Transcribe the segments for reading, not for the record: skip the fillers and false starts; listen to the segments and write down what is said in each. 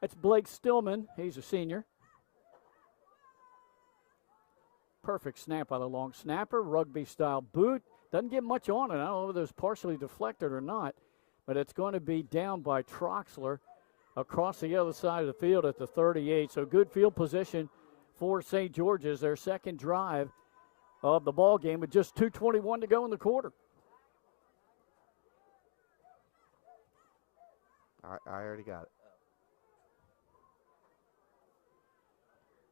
That's Blake Stillman. He's a senior. Perfect snap by the long snapper. Rugby-style boot. Doesn't get much on it. I don't know whether it's partially deflected or not, but it's going to be down by Troxler across the other side of the field at the 38. So good field position for St. George's, their second drive of the ball game with just 2:21 to go in the quarter. I already got it.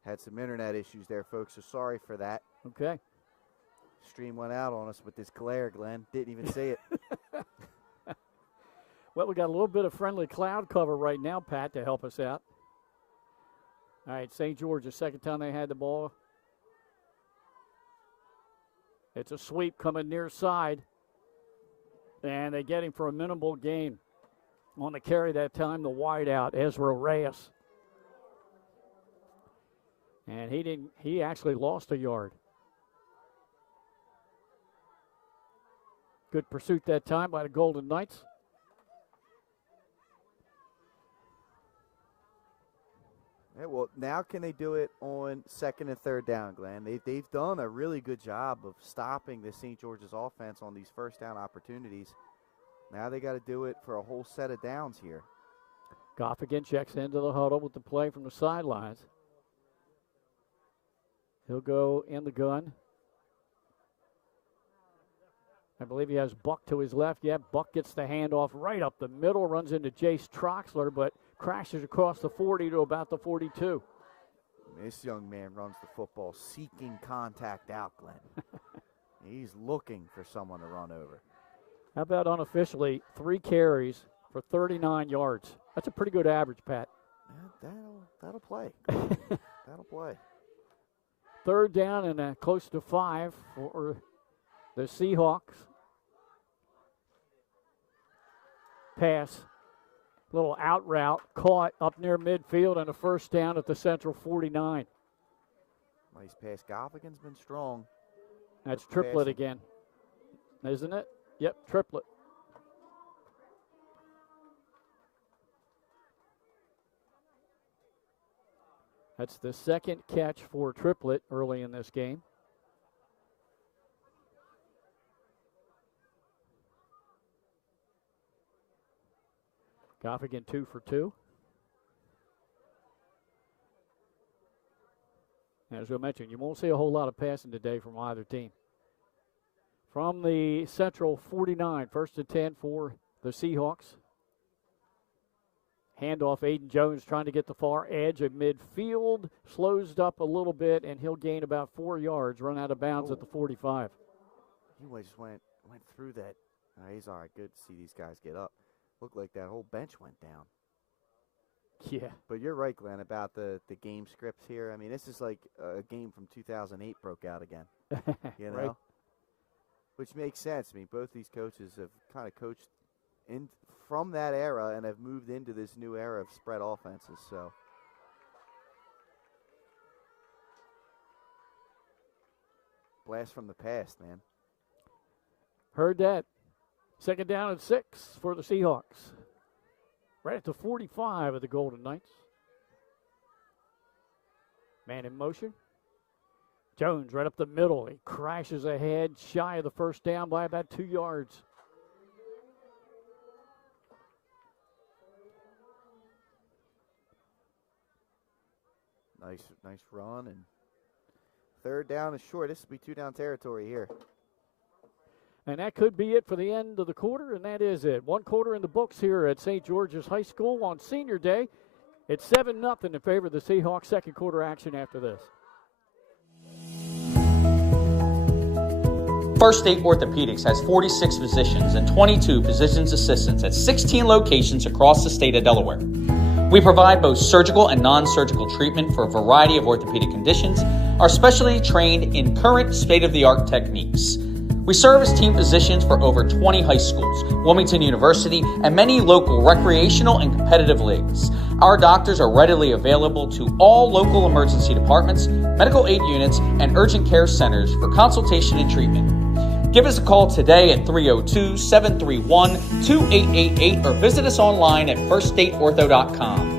Had some internet issues there, folks, so sorry for that. Okay. Stream went out on us with this glare, Glenn. Didn't even see it. Well, we got a little bit of friendly cloud cover right now, Pat, to help us out. All right, St. George, the second time they had the ball. It's a sweep coming near side. And they get him for a minimal gain. On the carry that time, the wide out, Ezra Reyes. And he actually lost a yard. Good pursuit that time by the Golden Knights. Yeah, well, now can they do it on second and third down, Glenn? They've done a really good job of stopping the St. George's offense on these first down opportunities. Now they got to do it for a whole set of downs here. Goff again checks into the huddle with the play from the sidelines. He'll go in the gun. I believe he has Buck to his left. Yeah, Buck gets the handoff right up the middle, runs into Jace Troxler, but crashes across the 40 to about the 42. This young man runs the football seeking contact out, Glenn. He's looking for someone to run over. How about unofficially 3 carries for 39 yards? That's a pretty good average, Pat. Yeah, that'll play. That'll play. Third down and close to 5 for the Seahawks. Pass, little out route, caught up near midfield, and a first down at the Central 49. Nice pass. Goffigan's been strong. That's triplet again, isn't it? Yep, triplet. That's the second catch for triplet early in this game. Goffigan 2 for 2. As I mentioned, you won't see a whole lot of passing today from either team. From the Central 49, first and 10 for the Seahawks. Handoff, Aiden Jones trying to get the far edge of midfield. Slows up a little bit, and he'll gain about 4 yards, run out of bounds at the 45. He just went through that. He's all right. Good to see these guys get up. Looked like that whole bench went down. Yeah. But you're right, Glenn, about the game scripts here. I mean, this is like a game from 2008 broke out again. You know? Right. Which makes sense. I mean, both these coaches have kind of coached in from that era and have moved into this new era of spread offenses. So blast from the past, man. Heard that. Second down and 6 for the Seahawks. Right at the 45 of the Golden Knights. Man in motion. Jones right up the middle. He crashes ahead, shy of the first down by about 2 yards. Nice run, and third down is short. This will be 2-down territory here. And that could be it for the end of the quarter, and that is it. 1 quarter in the books here at St. George's High School on Senior Day. It's 7-0 in favor of the Seahawks. Second quarter action after this. First State Orthopedics has 46 physicians and 22 physician's assistants at 16 locations across the state of Delaware. We provide both surgical and non-surgical treatment for a variety of orthopedic conditions, are specially trained in current state-of-the-art techniques. We serve as team physicians for over 20 high schools, Wilmington University, and many local recreational and competitive leagues. Our doctors are readily available to all local emergency departments, medical aid units, and urgent care centers for consultation and treatment. Give us a call today at 302-731-2888 or visit us online at firststateortho.com.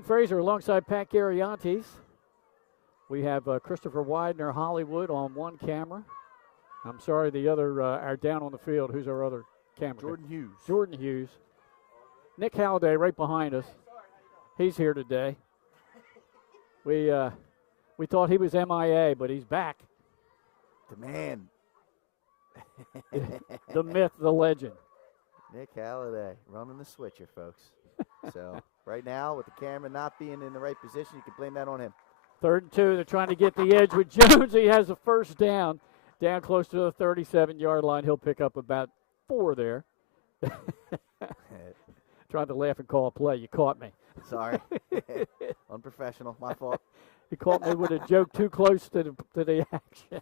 Glenn Fraser alongside Pat Gariantes. We have Christopher Widener Hollywood on one camera. I'm sorry, the other, our down on the field. Who's our other camera? Jordan Hughes. Jordan Hughes. Nick Halliday right behind us. He's here today. We thought he was MIA, but he's back. The man. The myth, the legend. Nick Halliday running the switcher, folks. So right now, with the camera not being in the right position, you can blame that on him. 3rd and 2. They're trying to get the edge with Jones. He has a first down close to the 37-yard line. He'll pick up about 4 there. Tried to laugh and call a play. You caught me. Sorry. Unprofessional. My fault. You caught me with a joke too close to the action.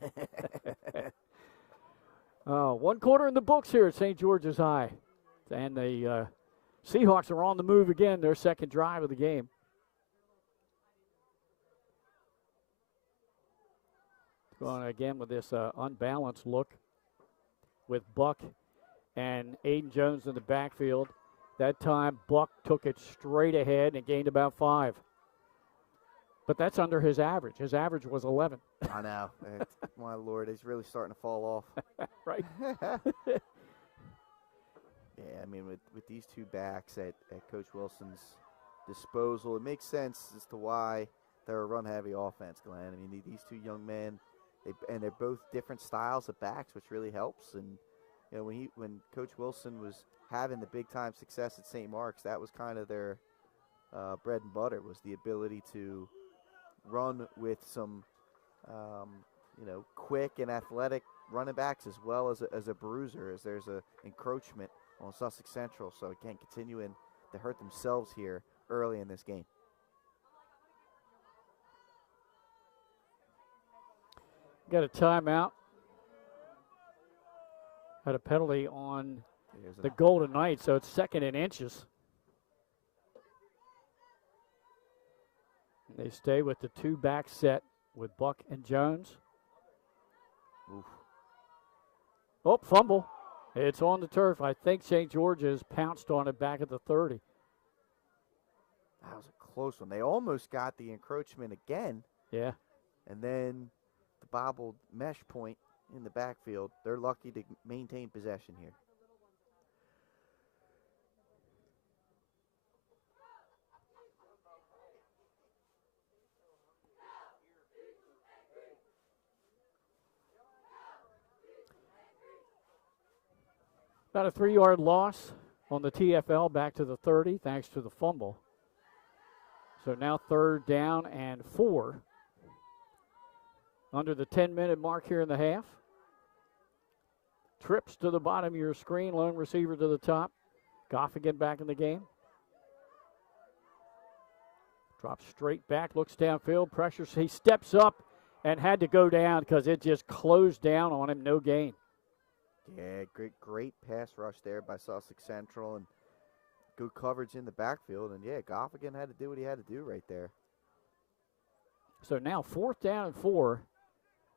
1 quarter in the books here at St. George's High. And the Seahawks are on the move again, their second drive of the game. Going again with this unbalanced look with Buck and Aiden Jones in the backfield. That time, Buck took it straight ahead and gained about 5. But that's under his average. His average was 11. I know. My Lord, he's really starting to fall off. Right. Yeah, I mean, with these two backs at Coach Wilson's disposal, it makes sense as to why they're a run-heavy offense, Glenn. I mean, these two young men, they're both different styles of backs, which really helps. And you know, when Coach Wilson was having the big-time success at St. Mark's, that was kind of their bread and butter, was the ability to run with some, quick and athletic running backs as well as a bruiser, as there's a encroachment on Sussex Central, so it can't continue to hurt themselves here early in this game. Got a timeout. Had a penalty on the Golden Knights, so it's 2nd and inches. They stay with the 2-back set with Buck and Jones. Oof. Oh, fumble. It's on the turf. I think St. George's pounced on it back at the 30. That was a close one. They almost got the encroachment again. Yeah. And then the bobbled mesh point in the backfield. They're lucky to maintain possession here. About a 3-yard loss on the TFL back to the 30 thanks to the fumble. So now 3rd down and 4. Under the 10-minute mark here in the half. Trips to the bottom of your screen, lone receiver to the top. Goffigan back in the game. Drops straight back, looks downfield, pressures. He steps up and had to go down because it just closed down on him, no gain. Yeah, great pass rush there by Sussex Central and good coverage in the backfield. And, yeah, Goffigan had to do what he had to do right there. So now 4th down and 4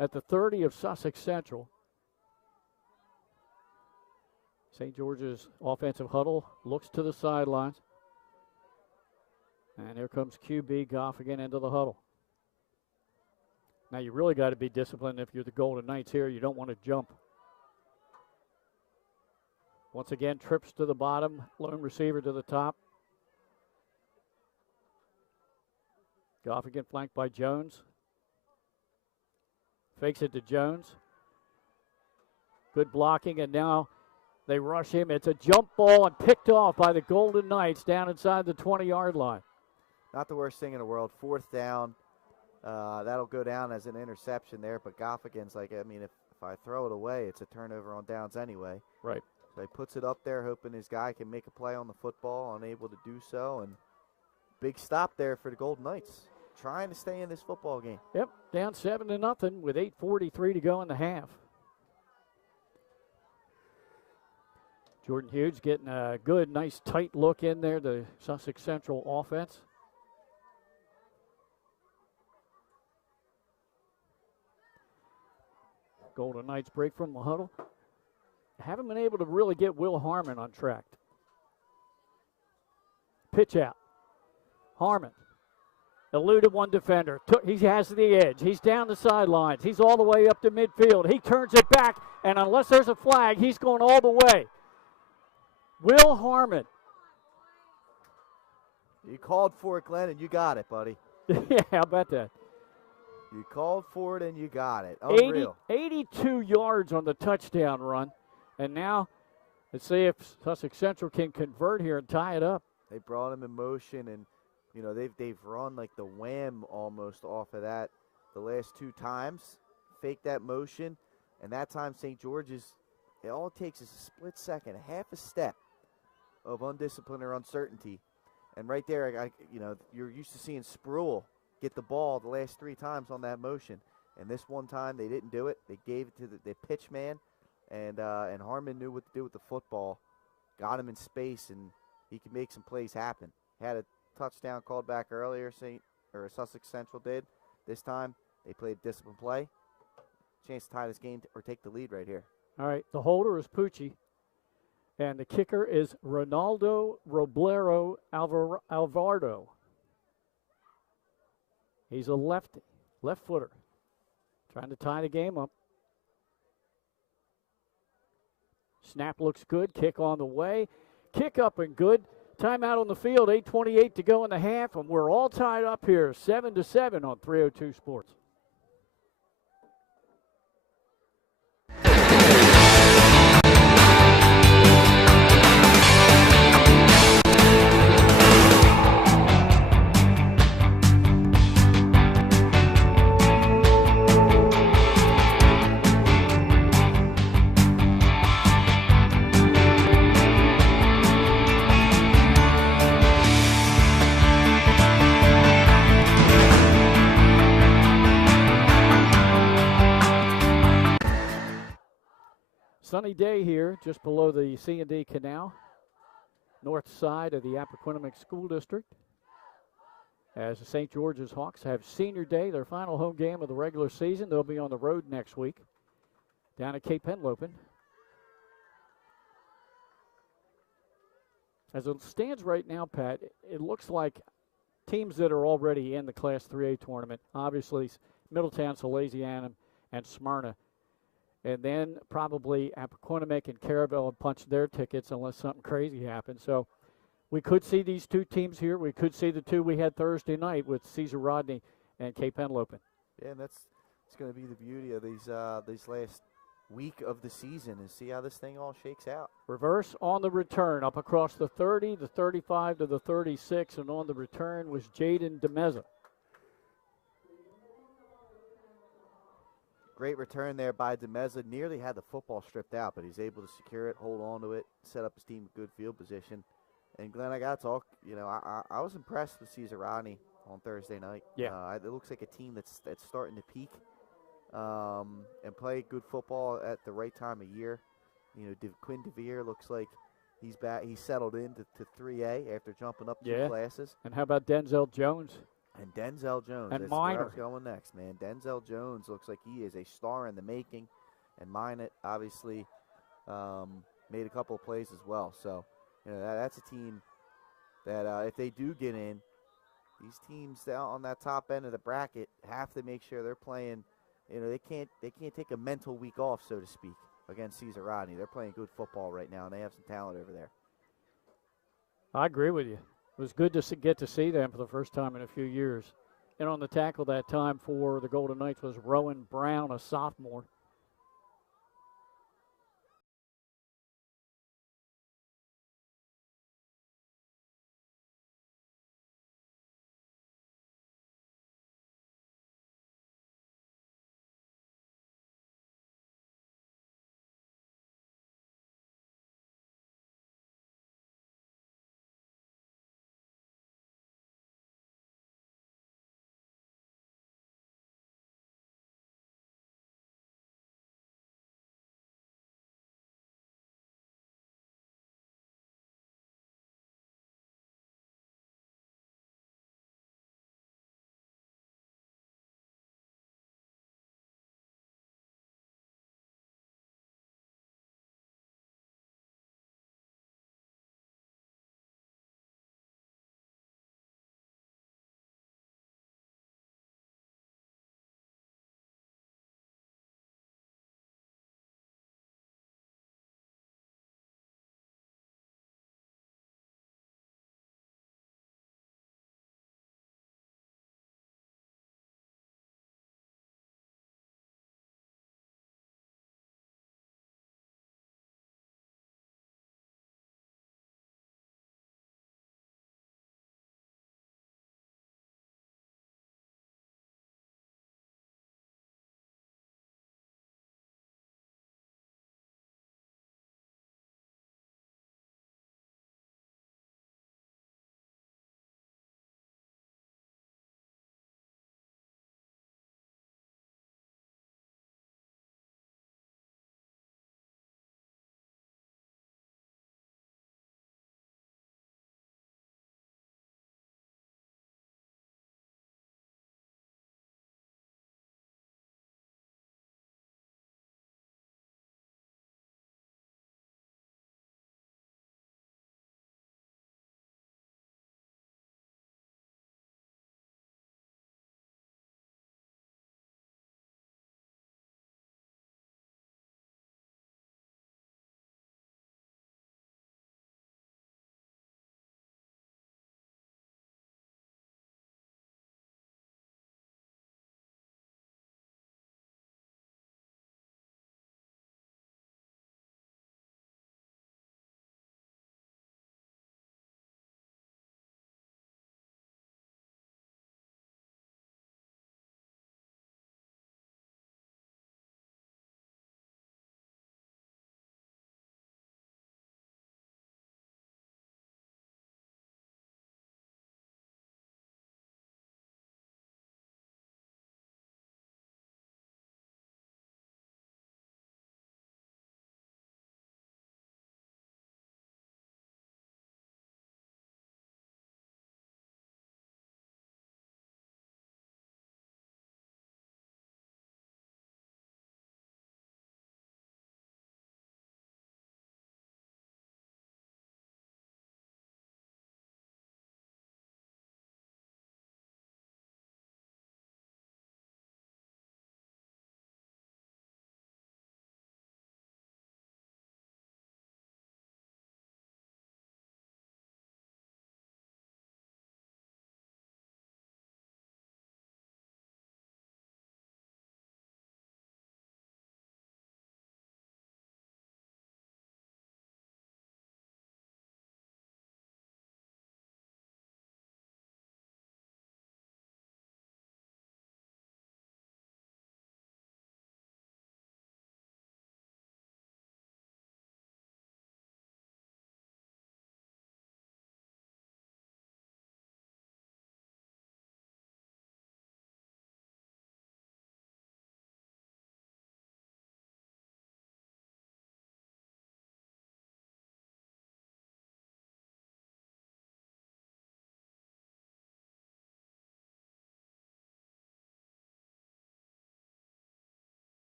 at the 30 of Sussex Central. St. George's offensive huddle looks to the sidelines. And here comes QB Goffigan into the huddle. Now you really got to be disciplined if you're the Golden Knights here. You don't want to jump. Once again, trips to the bottom, lone receiver to the top. Goffigan flanked by Jones. Fakes it to Jones. Good blocking, and now they rush him. It's a jump ball and picked off by the Golden Knights down inside the 20-yard line. Not the worst thing in the world. 4th down. That'll go down as an interception there, but Goffigan's like, I mean, if I throw it away, it's a turnover on downs anyway. Right. So he puts it up there, hoping his guy can make a play on the football, unable to do so, and big stop there for the Golden Knights, trying to stay in this football game. Yep, down 7-0 with 8:43 to go in the half. Jordan Hughes getting a good, nice, tight look in there, the Sussex Central offense. Golden Knights break from the huddle. Haven't been able to really get Will Harmon on track. Pitch out. Harmon Eluded one defender. He has the edge. He's down the sidelines. He's all the way up to midfield. He turns it back, and unless there's a flag, he's going all the way. Will Harmon. You called for it, Glenn, and you got it, buddy. Yeah, how about that? You called for it, and you got it. Unreal. 82 yards on the touchdown run. And now let's see if Sussex Central can convert here and tie it up. They brought him in motion, and you know they've run like the wham almost off of that the last 2 times. Fake that motion, and that time St. George's, all it takes is a split second, a half a step of undiscipline or uncertainty. And right there, you're used to seeing Spruill get the ball the last 3 times on that motion. And this one time they didn't do it. They gave it to the pitch man, and Harmon knew what to do with the football. Got him in space, and he could make some plays happen. Had a touchdown called back earlier, Sussex Central did. This time they played disciplined play. Chance to tie this game or take the lead right here. All right, the holder is Pucci. And the kicker is Ronaldo Roblero Alvarado. He's a lefty, left footer, trying to tie the game up. Snap looks good. Kick on the way. Kick up and good. Timeout on the field. 8:28 to go in the half, and we're all tied up here, 7-7 on 302 Sports. Sunny day here just below the C&D Canal, north side of the Appoquinimink School District, as the St. George's Hawks have senior day, their final home game of the regular season. They'll be on the road next week down at Cape Henlopen. As it stands right now, Pat, it looks like teams that are already in the Class 3A tournament, obviously Middletown, Salesianum, and Smyrna. And then probably Appoquinimink and Carabel have punched their tickets unless something crazy happens. So we could see these 2 teams here. We could see the 2 we had Thursday night with Caesar Rodney and Cape Henlopen. Yeah, and it's going to be the beauty of these last week of the season and see how this thing all shakes out. Reverse on the return, up across the 30, the 35 to the 36, and on the return was Jaden DeMeza. Great return there by DeMeza. Nearly had the football stripped out, but he's able to secure it, hold on to it, set up his team with good field position. And, Glenn, I got to talk, I was impressed with Caesar Rodney on Thursday night. Yeah. It looks like a team that's starting to peak and play good football at the right time of year. Quinn DeVere looks like he's back. He's settled into 3A after jumping up 2 classes. And how about Denzel Jones? And Denzel Jones. And That's Minor. where I was going next, man. Denzel Jones looks like he is a star in the making. And Minot obviously made a couple of plays as well. So, that's a team that if they do get in, these teams down on that top end of the bracket have to make sure they're playing. They can't take a mental week off, so to speak, against Caesar Rodney. They're playing good football right now, and they have some talent over there. I agree with you. It was good to get to see them for the first time in a few years. And on the tackle that time for the Golden Knights was Rowan Brown, a sophomore.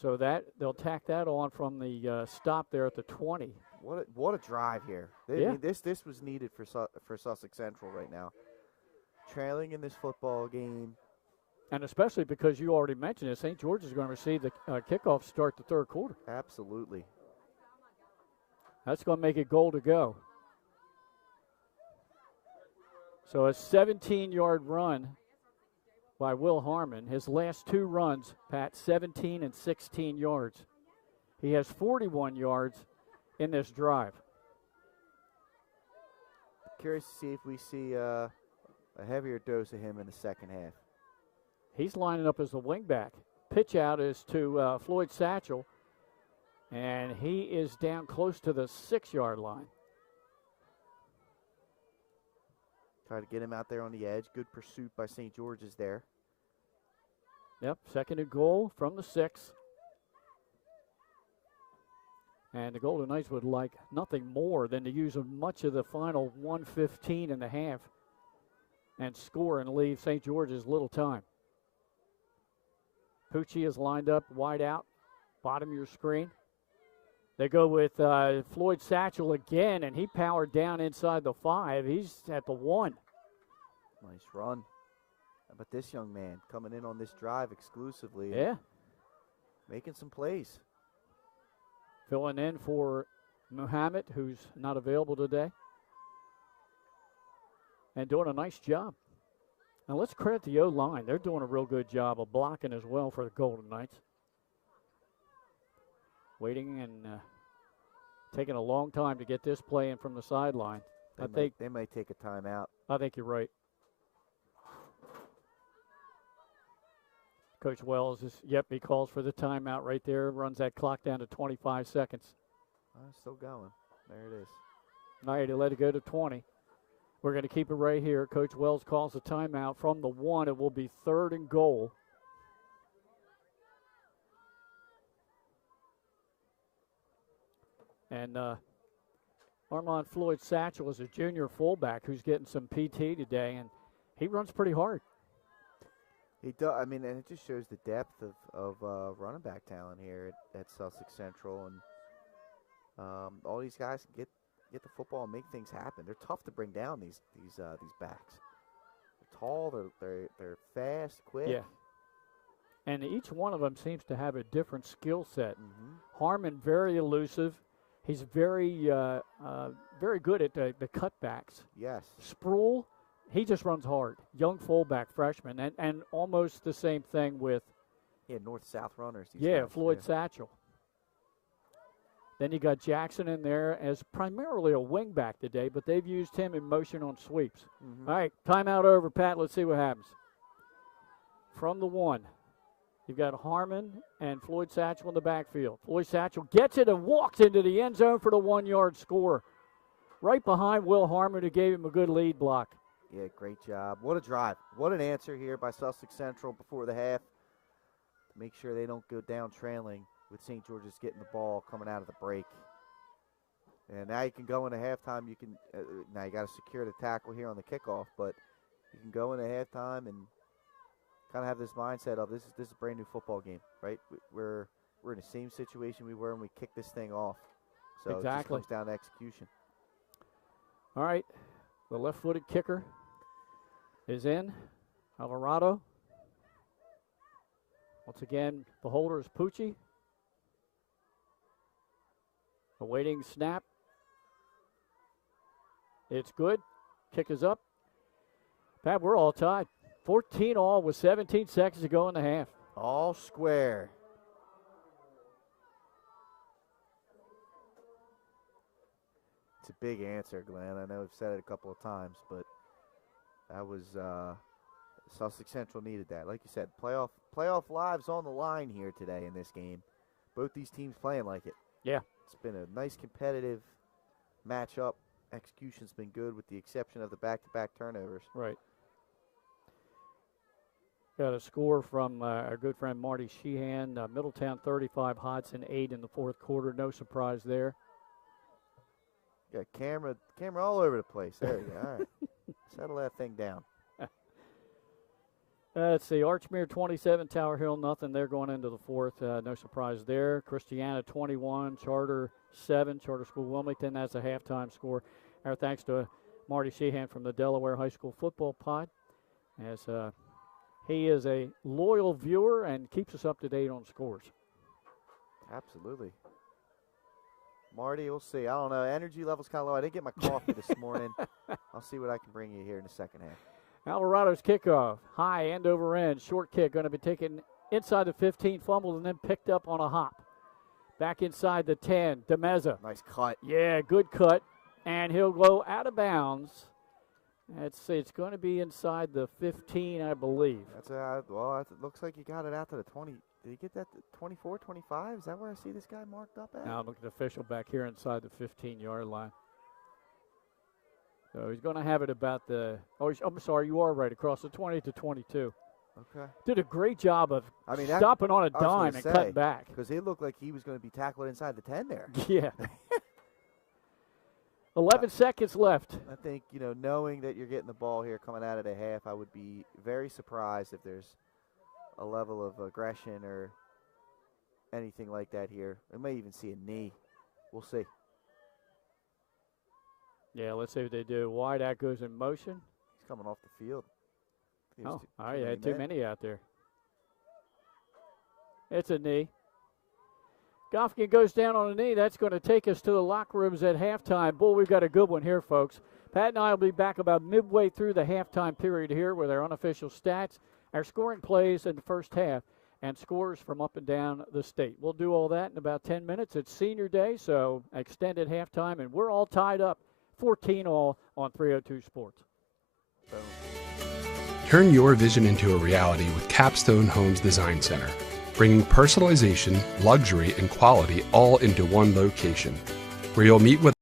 So they'll tack that on from the stop there at the 20. What a drive here. Yeah. This was needed for Sussex Central right now. Trailing in this football game. And especially because you already mentioned it, St. George is going to receive the kickoff to start the third quarter. Absolutely. That's going to make it goal to go. So a 17-yard run by Will Harmon. His last two runs, Pat, 17 and 16 yards. He has 41 yards in this drive. Curious to see if we see a heavier dose of him in the second half. He's lining up as the wingback. Pitch out is to Floyd Satchel, and he is down close to the 6-yard line. Try to get him out there on the edge. Good pursuit by St. George's there. Yep, second and goal from the 6. And the Golden Knights would like nothing more than to use much of the final 1:15 in the half and score and leave St. George's little time. Pucci is lined up wide out, bottom of your screen. They go with Floyd Satchel again, and he powered down inside the 5. He's at the 1. Nice run. How about this young man coming in on this drive exclusively? Yeah. Making some plays. Filling in for Muhammad, who's not available today. And doing a nice job. Now let's credit the O-line. They're doing a real good job of blocking as well for the Golden Knights. Waiting and taking a long time to get this play in from the sideline. They might take a timeout. I think you're right. Coach Wells he calls for the timeout right there. Runs that clock down to 25 seconds. Still going. There it is. All right, he let it go to 20. We're going to keep it right here. Coach Wells calls a timeout from the 1. It will be 3rd and goal. And Armand Floyd Satchel is a junior fullback who's getting some PT today, and he runs pretty hard. He does. I mean, and it just shows the depth of running back talent here at Sussex Central, and all these guys can get the football and make things happen. They're tough to bring down these backs. They're tall. They're fast, quick. Yeah. And each one of them seems to have a different skill set. Mm-hmm. Harmon, very elusive. He's very very good at the cutbacks. Yes. Sproul, he just runs hard. Young fullback, freshman, and almost the same thing with north-south runners. Floyd Satchel. Then you got Jackson in there as primarily a wingback today, but they've used him in motion on sweeps. Mm-hmm. All right, timeout over, Pat. Let's see what happens. From the 1, you've got Harmon and Floyd Satchel in the backfield. Floyd Satchel gets it and walks into the end zone for the 1-yard score. Right behind Will Harmon, who gave him a good lead block. Yeah, great job. What a drive. What an answer here by Sussex Central before the half. To make sure they don't go down trailing with St. George's getting the ball coming out of the break. And now you can go into halftime. You can now you got to secure the tackle here on the kickoff, but you can go into halftime and kind of have this mindset of this is a brand new football game, right? We're in the same situation we were when we kicked this thing off. So exactly. It just comes down to execution. All right, the left-footed kicker is in. Alvarado. Once again, the holder is Pucci. Awaiting snap. It's good. Kick is up. Pat, we're all tied. 14-all with 17 seconds to go in the half. All square. It's a big answer, Glenn. I know I've said it a couple of times, but that was Sussex Central needed that. Like you said, playoff lives on the line here today in this game. Both these teams playing like it. Yeah. It's been a nice competitive matchup. Execution's been good with the exception of the back-to-back turnovers. Right. Got a score from our good friend Marty Sheehan. Middletown 35, Hodson 8 in the fourth quarter. No surprise there. Got camera all over the place. There you go. All right. Settle that thing down. Let's see, Archmere 27, Tower Hill nothing. They're going into the fourth. No surprise there. Christiana 21, Charter 7, Charter School Wilmington. That's a halftime score. Our thanks to Marty Sheehan from the Delaware High School Football Pod, as he is a loyal viewer and keeps us up to date on scores. Absolutely. Marty, we'll see. I don't know. Energy level's kind of low. I didn't get my coffee this morning. I'll see what I can bring you here in the second half. Alvarado's kickoff, high end over end, short kick, going to be taken inside the 15, fumbled, and then picked up on a hop. Back inside the 10, DeMeza. Nice cut. Yeah, good cut, and he'll go out of bounds. Let's see, it's going to be inside the 15, I believe. That's it looks like you got it out to the 20. Did he get that to 24, 25? Is that where I see this guy marked up at? Now look at the official back here inside the 15-yard line. So he's going to have it about the, I'm sorry, you are right, across the 20 to 22. Okay. Did a great job of stopping on a dime and cutting back. Because it looked like he was going to be tackled inside the 10 there. Yeah. 11 seconds left. I think, knowing that you're getting the ball here coming out of the half, I would be very surprised if there's a level of aggression or anything like that here. We may even see a knee. We'll see. Yeah, let's see what they do. Wideout goes in motion. He's coming off the field. All right, you had too many out there. It's a knee. Goffkin goes down on a knee. That's going to take us to the locker rooms at halftime. Boy, we've got a good one here, folks. Pat and I will be back about midway through the halftime period here with our unofficial stats, our scoring plays in the first half, and scores from up and down the state. We'll do all that in about 10 minutes. It's senior day, so extended halftime, and we're all tied up 14-all on 302 Sports. Boom. Turn your vision into a reality with Capstone Homes Design Center, bringing personalization, luxury, and quality all into one location, where you'll meet with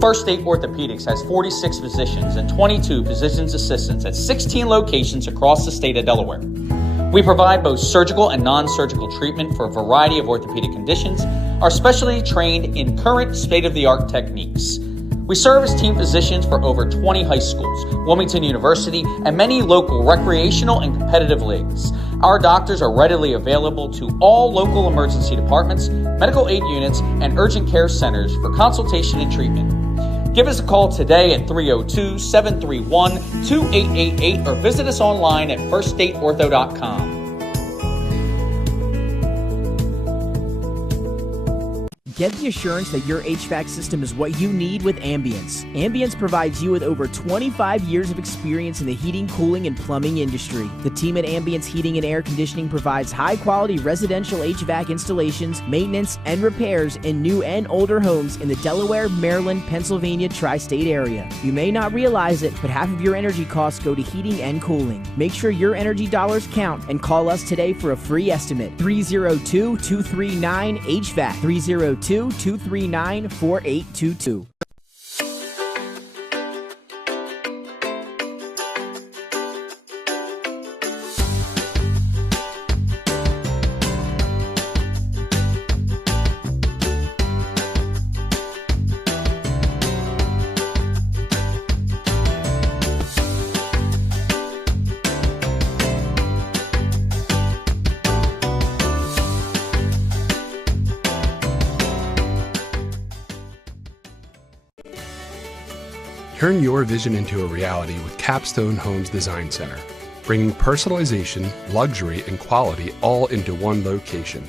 First State Orthopedics has 46 physicians and 22 physician's assistants at 16 locations across the state of Delaware. We provide both surgical and non-surgical treatment for a variety of orthopedic conditions, are specially trained in current state-of-the-art techniques. We serve as team physicians for over 20 high schools, Wilmington University, and many local recreational and competitive leagues. Our doctors are readily available to all local emergency departments, medical aid units, and urgent care centers for consultation and treatment. Give us a call today at 302-731-2888 or visit us online at firststateortho.com. Get the assurance that your HVAC system is what you need with Ambience. Ambience provides you with over 25 years of experience in the heating, cooling, and plumbing industry. The team at Ambience Heating and Air Conditioning provides high-quality residential HVAC installations, maintenance, and repairs in new and older homes in the Delaware, Maryland, Pennsylvania tri-state area. You may not realize it, but half of your energy costs go to heating and cooling. Make sure your energy dollars count and call us today for a free estimate. 302-239-HVAC. 302-239-4822. Turn your vision into a reality with Capstone Homes Design Center, bringing personalization, luxury, and quality all into one location,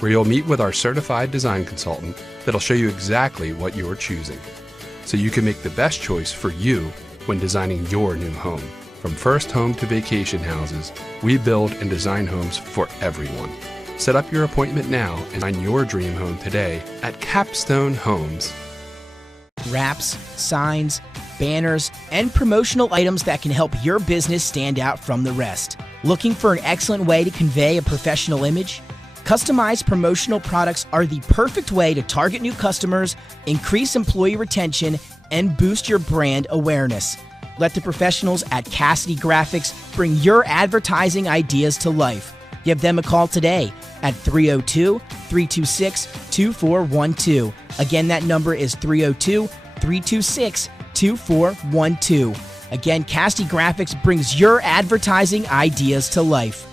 where you'll meet with our certified design consultant that'll show you exactly what you're choosing, so you can make the best choice for you when designing your new home. From first home to vacation houses, we build and design homes for everyone. Set up your appointment now and find your dream home today at Capstone Homes. Wraps, signs, banners, and promotional items that can help your business stand out from the rest. Looking for an excellent way to convey a professional image? Customized promotional products are the perfect way to target new customers, increase employee retention, and boost your brand awareness. Let the professionals at Cassidy Graphics bring your advertising ideas to life. Give them a call today at 302-326-2412. Again, that number is 302-326-2412. Again, Cassidy Graphics brings your advertising ideas to life.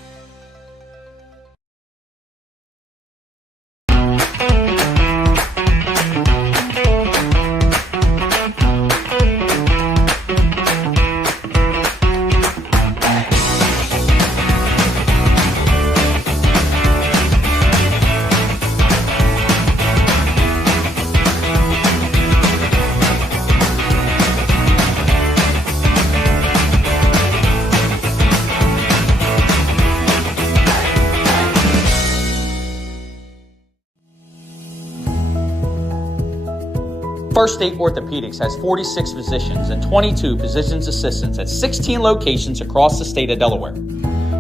First State Orthopedics has 46 physicians and 22 physician's assistants at 16 locations across the state of Delaware.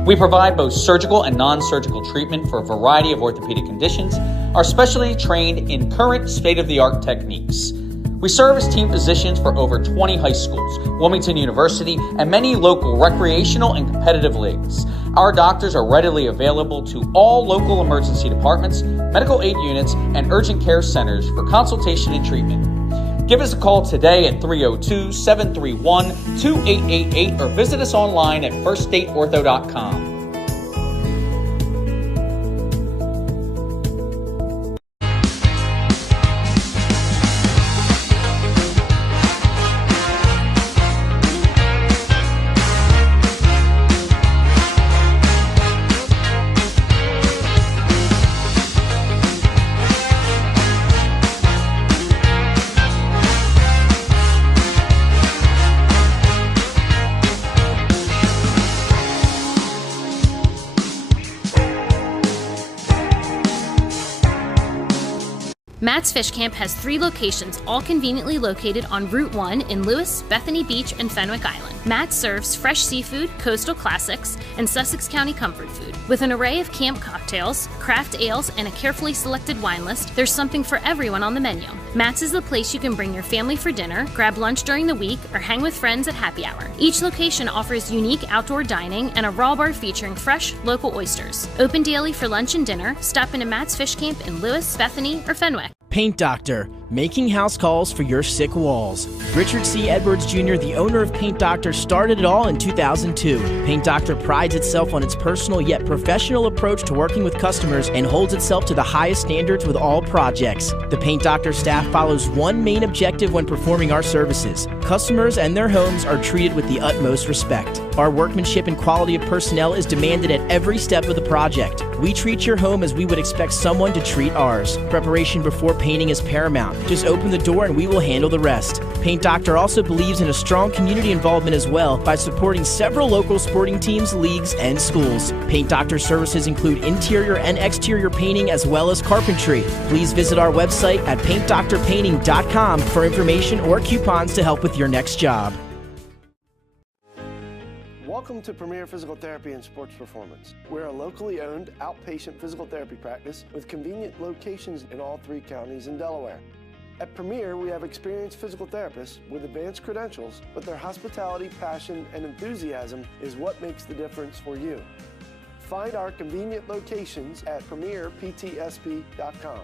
We provide both surgical and non-surgical treatment for a variety of orthopedic conditions, are specially trained in current state-of-the-art techniques. We serve as team physicians for over 20 high schools, Wilmington University, and many local recreational and competitive leagues. Our doctors are readily available to all local emergency departments, medical aid units, and urgent care centers for consultation and treatment. Give us a call today at 302-731-2888 or visit us online at firststateortho.com. Matt's Fish Camp has 3 locations, all conveniently located on Route 1 in Lewis, Bethany Beach, and Fenwick Island. Matt serves fresh seafood, coastal classics, and Sussex County comfort food. With an array of camp cocktails, craft ales, and a carefully selected wine list, there's something for everyone on the menu. Matt's is the place you can bring your family for dinner, grab lunch during the week, or hang with friends at happy hour. Each location offers unique outdoor dining and a raw bar featuring fresh, local oysters. Open daily for lunch and dinner. Stop into Matt's Fish Camp in Lewis, Bethany, or Fenwick. Paint Doctor, making house calls for your sick walls. Richard C. Edwards Jr., the owner of Paint Doctor, started it all in 2002. Paint Doctor prides itself on its personal yet professional approach to working with customers and holds itself to the highest standards with all projects. The Paint Doctor staff follows one main objective when performing our services. Customers and their homes are treated with the utmost respect. Our workmanship and quality of personnel is demanded at every step of the project. We treat your home as we would expect someone to treat ours. Preparation before painting is paramount. Just open the door and we will handle the rest. Paint Doctor also believes in a strong community involvement as well by supporting several local sporting teams, leagues, and schools. Paint Doctor services include interior and exterior painting as well as carpentry. Please visit our website at paintdoctorpainting.com for information or coupons to help with your next job. Welcome to Premier Physical Therapy and Sports Performance. We're a locally owned outpatient physical therapy practice with convenient locations in all 3 counties in Delaware. At Premier, we have experienced physical therapists with advanced credentials, but their hospitality, passion, and enthusiasm is what makes the difference for you. Find our convenient locations at premierptsp.com.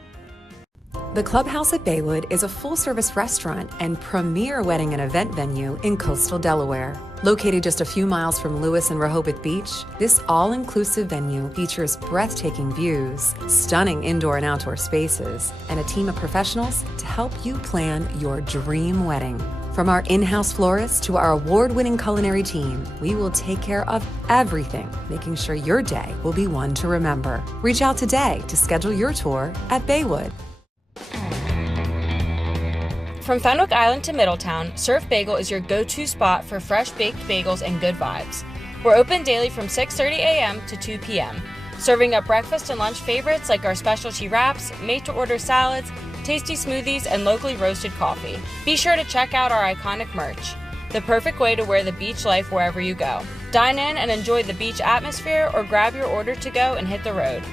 The Clubhouse at Baywood is a full-service restaurant and premier wedding and event venue in coastal Delaware. Located just a few miles from Lewis and Rehoboth Beach, this all-inclusive venue features breathtaking views, stunning indoor and outdoor spaces, and a team of professionals to help you plan your dream wedding. From our in-house florist to our award-winning culinary team, we will take care of everything, making sure your day will be one to remember. Reach out today to schedule your tour at Baywood. From Fenwick Island to Middletown, Surf Bagel is your go-to spot for fresh baked bagels and good vibes. We're open daily from 6:30 a.m. to 2 p.m., serving up breakfast and lunch favorites like our specialty wraps, made-to-order salads, tasty smoothies, and locally roasted coffee. Be sure to check out our iconic merch, the perfect way to wear the beach life wherever you go. Dine in and enjoy the beach atmosphere, or grab your order to go and hit the road.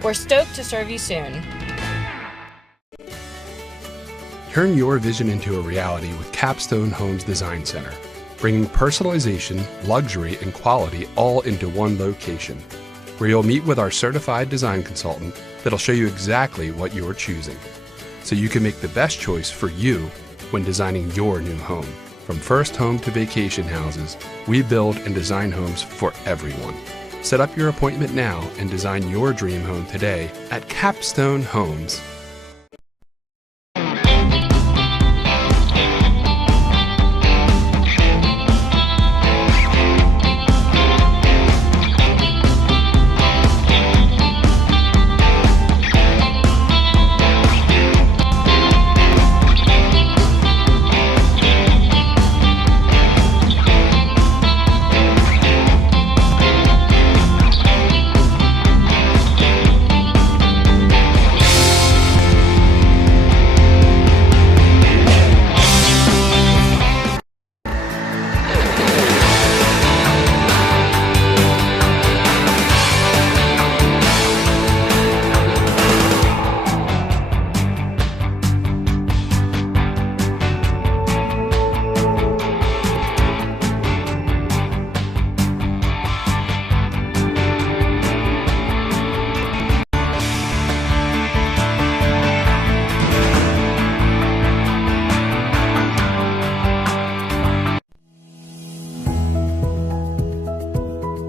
We're stoked to serve you soon. Turn your vision into a reality with Capstone Homes Design Center, bringing personalization, luxury, and quality all into one location, where you'll meet with our certified design consultant that'll show you exactly what you're choosing, so you can make the best choice for you when designing your new home. From first home to vacation houses, we build and design homes for everyone. Set up your appointment now and design your dream home today at Capstone Homes.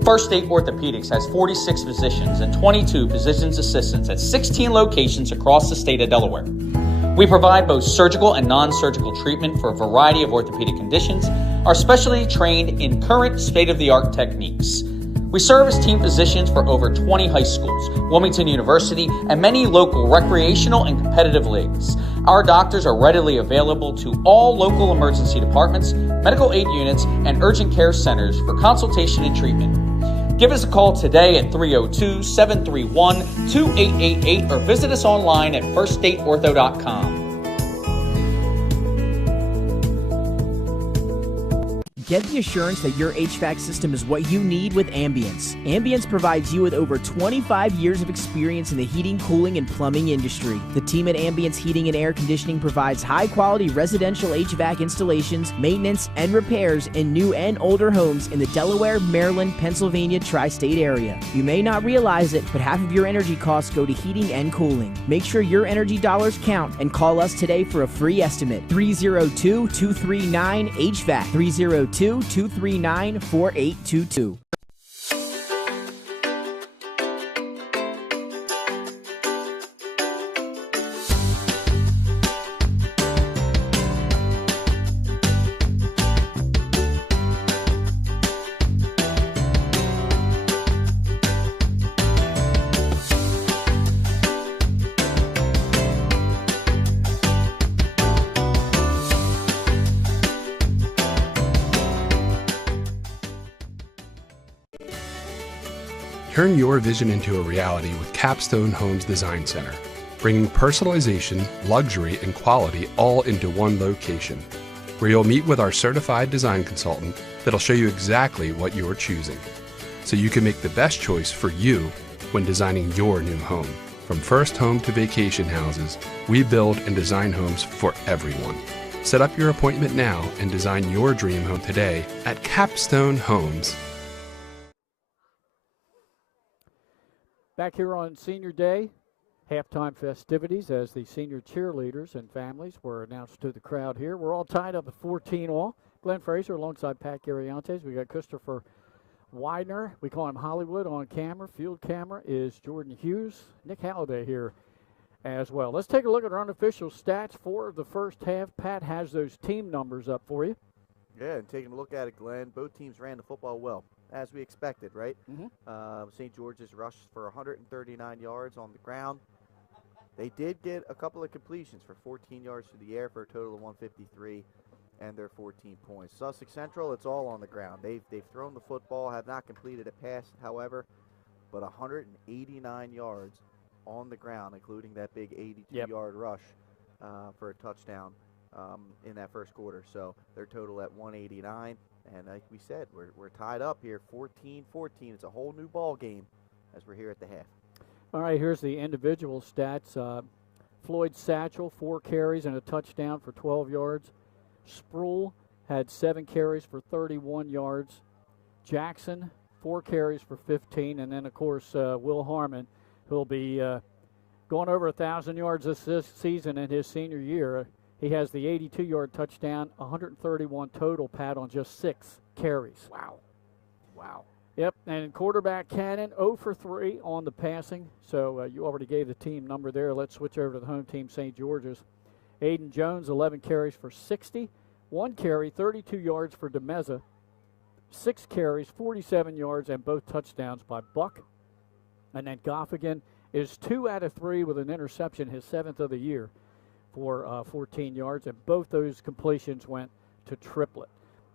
First State Orthopedics has 46 physicians and 22 physician's assistants at 16 locations across the state of Delaware. We provide both surgical and non-surgical treatment for a variety of orthopedic conditions, are specially trained in current state-of-the-art techniques. We serve as team physicians for over 20 high schools, Wilmington University, and many local recreational and competitive leagues. Our doctors are readily available to all local emergency departments, medical aid units, and urgent care centers for consultation and treatment. Give us a call today at 302-731-2888 or visit us online at firststateortho.com. Get the assurance that your HVAC system is what you need with Ambience. Ambience provides you with over 25 years of experience in the heating, cooling, and plumbing industry. The team at Ambience Heating and Air Conditioning provides high-quality residential HVAC installations, maintenance, and repairs in new and older homes in the Delaware, Maryland, Pennsylvania tri-state area. You may not realize it, but half of your energy costs go to heating and cooling. Make sure your energy dollars count and call us today for a free estimate. 302-239-HVAC. 302-239-4822. Turn your vision into a reality with Capstone Homes Design Center, bringing personalization, luxury, and quality all into one location, where you'll meet with our certified design consultant that'll show you exactly what you're choosing, so you can make the best choice for you when designing your new home. From first home to vacation houses, we build and design homes for everyone. Set up your appointment now and design your dream home today at Capstone Homes. Back here on Senior Day, halftime festivities as the senior cheerleaders and families were announced to the crowd here. We're all tied up at 14 all. Glenn Fraser alongside Pat Gariantes. We got Christopher Widener. We call him Hollywood on camera. Field camera is Jordan Hughes. Nick Halliday here as well. Let's take a look at our unofficial stats for the first half. Pat has those team numbers up for you. Yeah, and taking a look at it, Glenn, both teams ran the football well, as we expected, right? St. George's rushed for 139 yards on the ground. They did get a couple of completions for 14 yards through the air for a total of 153 and their 14 points. Sussex Central, it's all on the ground. They've thrown the football, have not completed a pass, however, but 189 yards on the ground, including that big 82-yard rush for a touchdown in that first quarter. So their total at 189. And like we said, we're tied up here, 14-14. It's a whole new ball game as we're here at the half. All right, here's the individual stats. Floyd Satchel, 4 carries and a touchdown for 12 yards. Sproul had 7 carries for 31 yards. Jackson, 4 carries for 15. And then, of course, Will Harmon, who'll be going over 1,000 yards this season in his senior year. He has the 82-yard touchdown, 131 total, Pat, on just 6 carries. Wow. Yep, and quarterback Cannon, 0 for 3 on the passing. So you already gave the team number there. Let's switch over to the home team, St. George's. Aiden Jones, 11 carries for 60. 1 carry, 32 yards for DeMeza. 6 carries, 47 yards, and both touchdowns by Buck. And then Goffigan is 2 out of 3 with an interception, his 7th of the year, for 14 yards. And both those completions went to Triplett.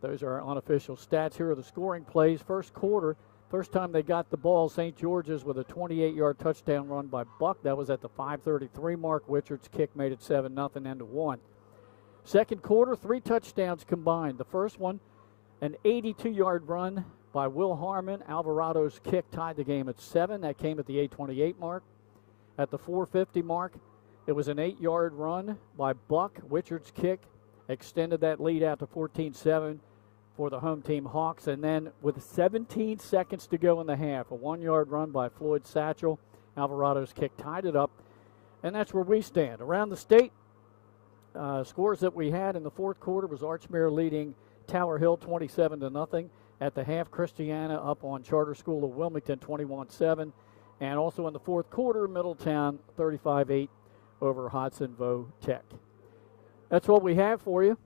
Those are our unofficial stats. Here are the scoring plays. First quarter, first time they got the ball, St. George's with a 28-yard touchdown run by Buck. That was at the 5:33 mark. Wichard's kick made it 7-0 into 1. Second quarter, 3 touchdowns combined. The first one, an 82-yard run by Will Harmon. Alvarado's kick tied the game at 7. That came at the 8:28 mark. At the 4:50 mark, it was an 8-yard run by Buck. Wichard's kick extended that lead out to 14-7 for the home team Hawks. And then with 17 seconds to go in the half, a 1-yard run by Floyd Satchel. Alvarado's kick tied it up. And that's where we stand. Around the state, scores that we had in the fourth quarter was Archmere leading Tower Hill 27-0. At the half, Christiana up on Charter School of Wilmington 21-7. And also in the fourth quarter, Middletown 35-8 over Hodson-Vo Tech. That's what we have for you.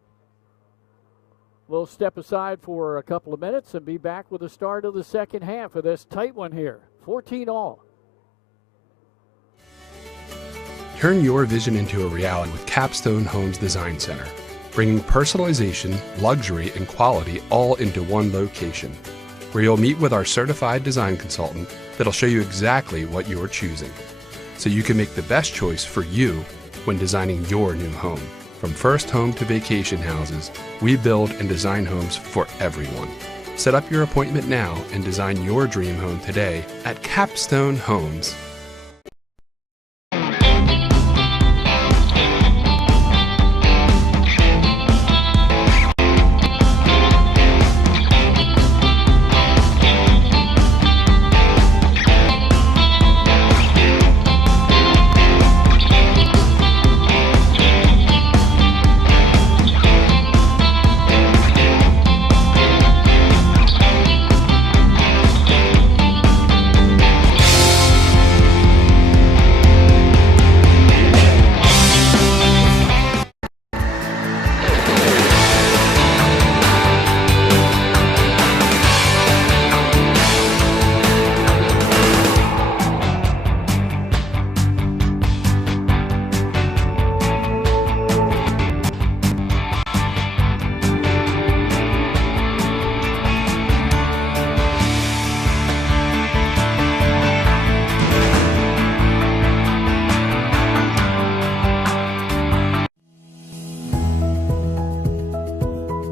We'll step aside for a couple of minutes and be back with the start of the second half of this tight one here. 14-all. Turn your vision into a reality with Capstone Homes Design Center, bringing personalization, luxury, and quality all into one location, where you'll meet with our certified design consultant that'll show you exactly what you're choosing, so you can make the best choice for you when designing your new home. From first home to vacation houses, we build and design homes for everyone. Set up your appointment now and design your dream home today at Capstone Homes.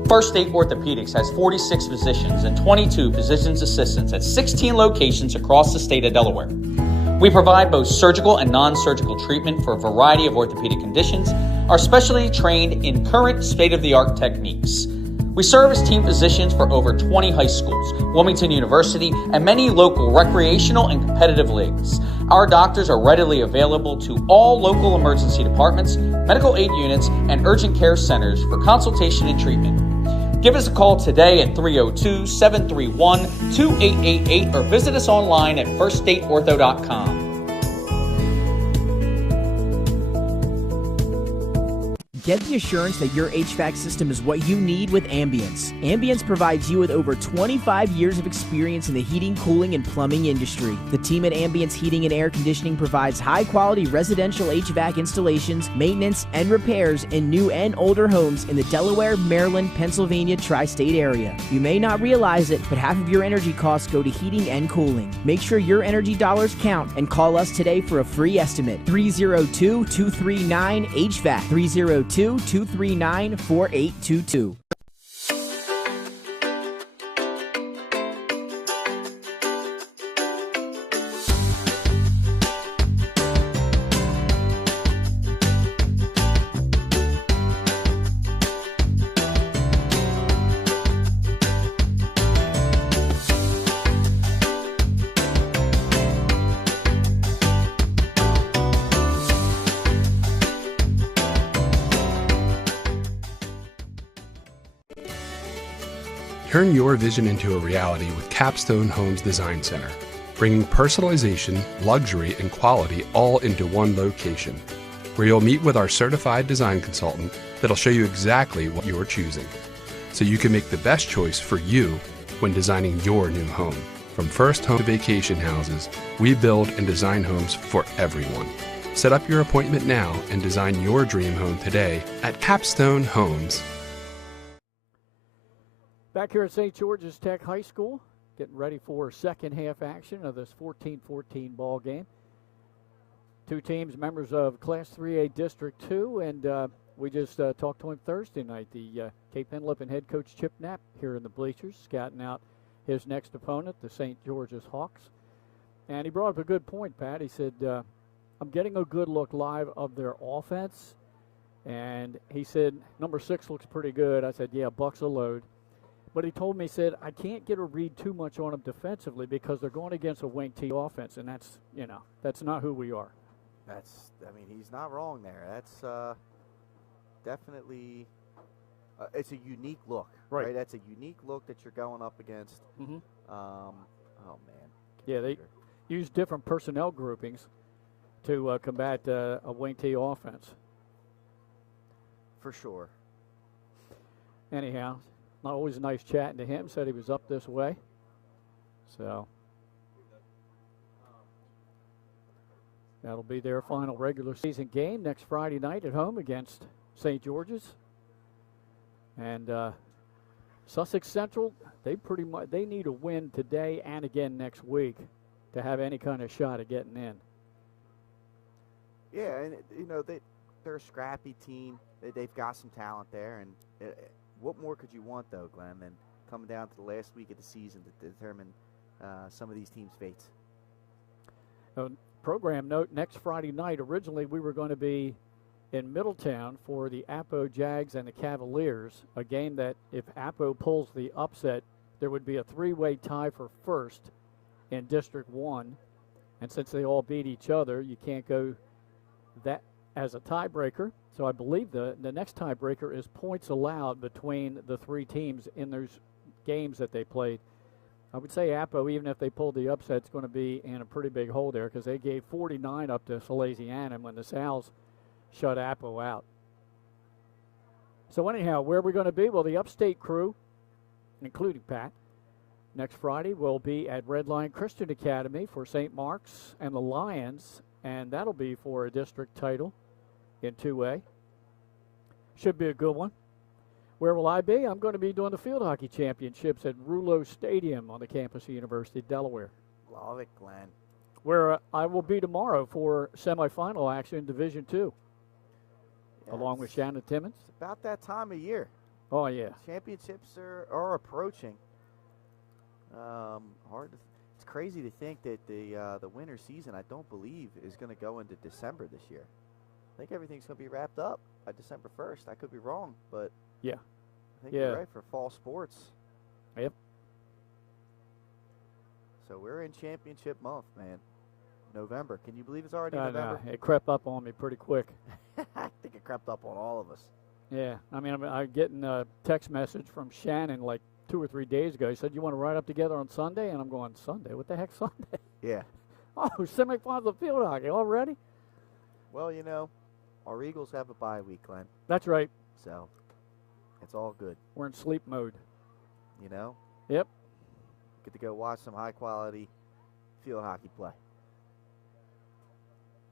First State Orthopedics has 46 physicians and 22 physician's assistants at 16 locations across the state of Delaware. We provide both surgical and non-surgical treatment for a variety of orthopedic conditions, are specially trained in current state-of-the-art techniques. We serve as team physicians for over 20 high schools, Wilmington University, and many local recreational and competitive leagues. Our doctors are readily available to all local emergency departments, medical aid units, and urgent care centers for consultation and treatment. Give us a call today at 302-731-2888 or visit us online at firststateortho.com. Get the assurance that your HVAC system is what you need with Ambience. Ambience provides you with over 25 years of experience in the heating, cooling, and plumbing industry. The team at Ambience Heating and Air Conditioning provides high-quality residential HVAC installations, maintenance, and repairs in new and older homes in the Delaware, Maryland, Pennsylvania tri-state area. You may not realize it, but half of your energy costs go to heating and cooling. Make sure your energy dollars count and call us today for a free estimate. 302-239-HVAC. 302-239-4822. Turn your vision into a reality with Capstone Homes Design Center, bringing personalization, luxury, and quality all into one location, where you'll meet with our certified design consultant that'll show you exactly what you're choosing, so you can make the best choice for you when designing your new home. From first home to vacation houses, we build and design homes for everyone. Set up your appointment now and design your dream home today at Capstone Homes. Back here at St. George's Tech High School, getting ready for second half action of this 14-14 ball game. Two teams, members of Class 3A District 2, and we just talked to him Thursday night. The Cape Henlopen head coach Chip Knapp here in the bleachers, scouting out his next opponent, the St. George's Hawks. And he brought up a good point, Pat. He said, I'm getting a good look live of their offense. And he said, number 6 looks pretty good. I said, yeah, Buck's a load. But he told me, he said, I can't get a read too much on them defensively because they're going against a wing T offense, and that's, that's not who we are. He's not wrong there. That's definitely, it's a unique look, right? That's a unique look that you're going up against. Mm-hmm. Oh, man. Yeah, they use different personnel groupings to combat a wing T offense. For sure. Anyhow, not always nice chatting to him. Said he was up this way. So that'll be their final regular season game next Friday night at home against St. George's. And Sussex Central, they need a win today and again next week to have any kind of shot at getting in. Yeah, and they're a scrappy team. They've got some talent there, and what more could you want, though, Glenn, than coming down to the last week of the season to determine some of these teams' fates? Program note, next Friday night, originally we were going to be in Middletown for the Appo Jags and the Cavaliers, a game that if Appo pulls the upset, there would be a three-way tie for first in District 1. And since they all beat each other, you can't go that as a tiebreaker. So I believe the next tiebreaker is points allowed between the three teams in those games that they played. I would say Appo, even if they pulled the upset, is going to be in a pretty big hole there because they gave 49 up to Salesianum when the Sal's shut Appo out. So anyhow, where are we going to be? Well, the upstate crew, including Pat, next Friday will be at Red Lion Christian Academy for St. Mark's and the Lions, and that'll be for a district title in 2A. Should be a good one. Where will I be? I'm going to be doing the field hockey championships at Rouleau Stadium on the campus of University of Delaware. Love it, Glenn. Where I will be tomorrow for semifinal action in Division II, along with Shannon Timmons. It's about that time of year. Oh, yeah. Championships are approaching. It's crazy to think that the winter season, I don't believe, is going to go into December this year. I think everything's going to be wrapped up by December 1st. I could be wrong, but yeah, I think you're right for fall sports. Yep. So we're in championship month, man. November. Can you believe it's already November? It crept up on me pretty quick. I think it crept up on all of us. Yeah. I mean, I'm getting a text message from Shannon like 2 or 3 days ago. He said, you want to ride up together on Sunday? And I'm going, Sunday? What the heck, Sunday? Yeah. Oh, semifinals of field hockey already? Well, Our Eagles have a bye week, Glenn. That's right. So it's all good. We're in sleep mode. You know? Yep. Get to go watch some high-quality field hockey play.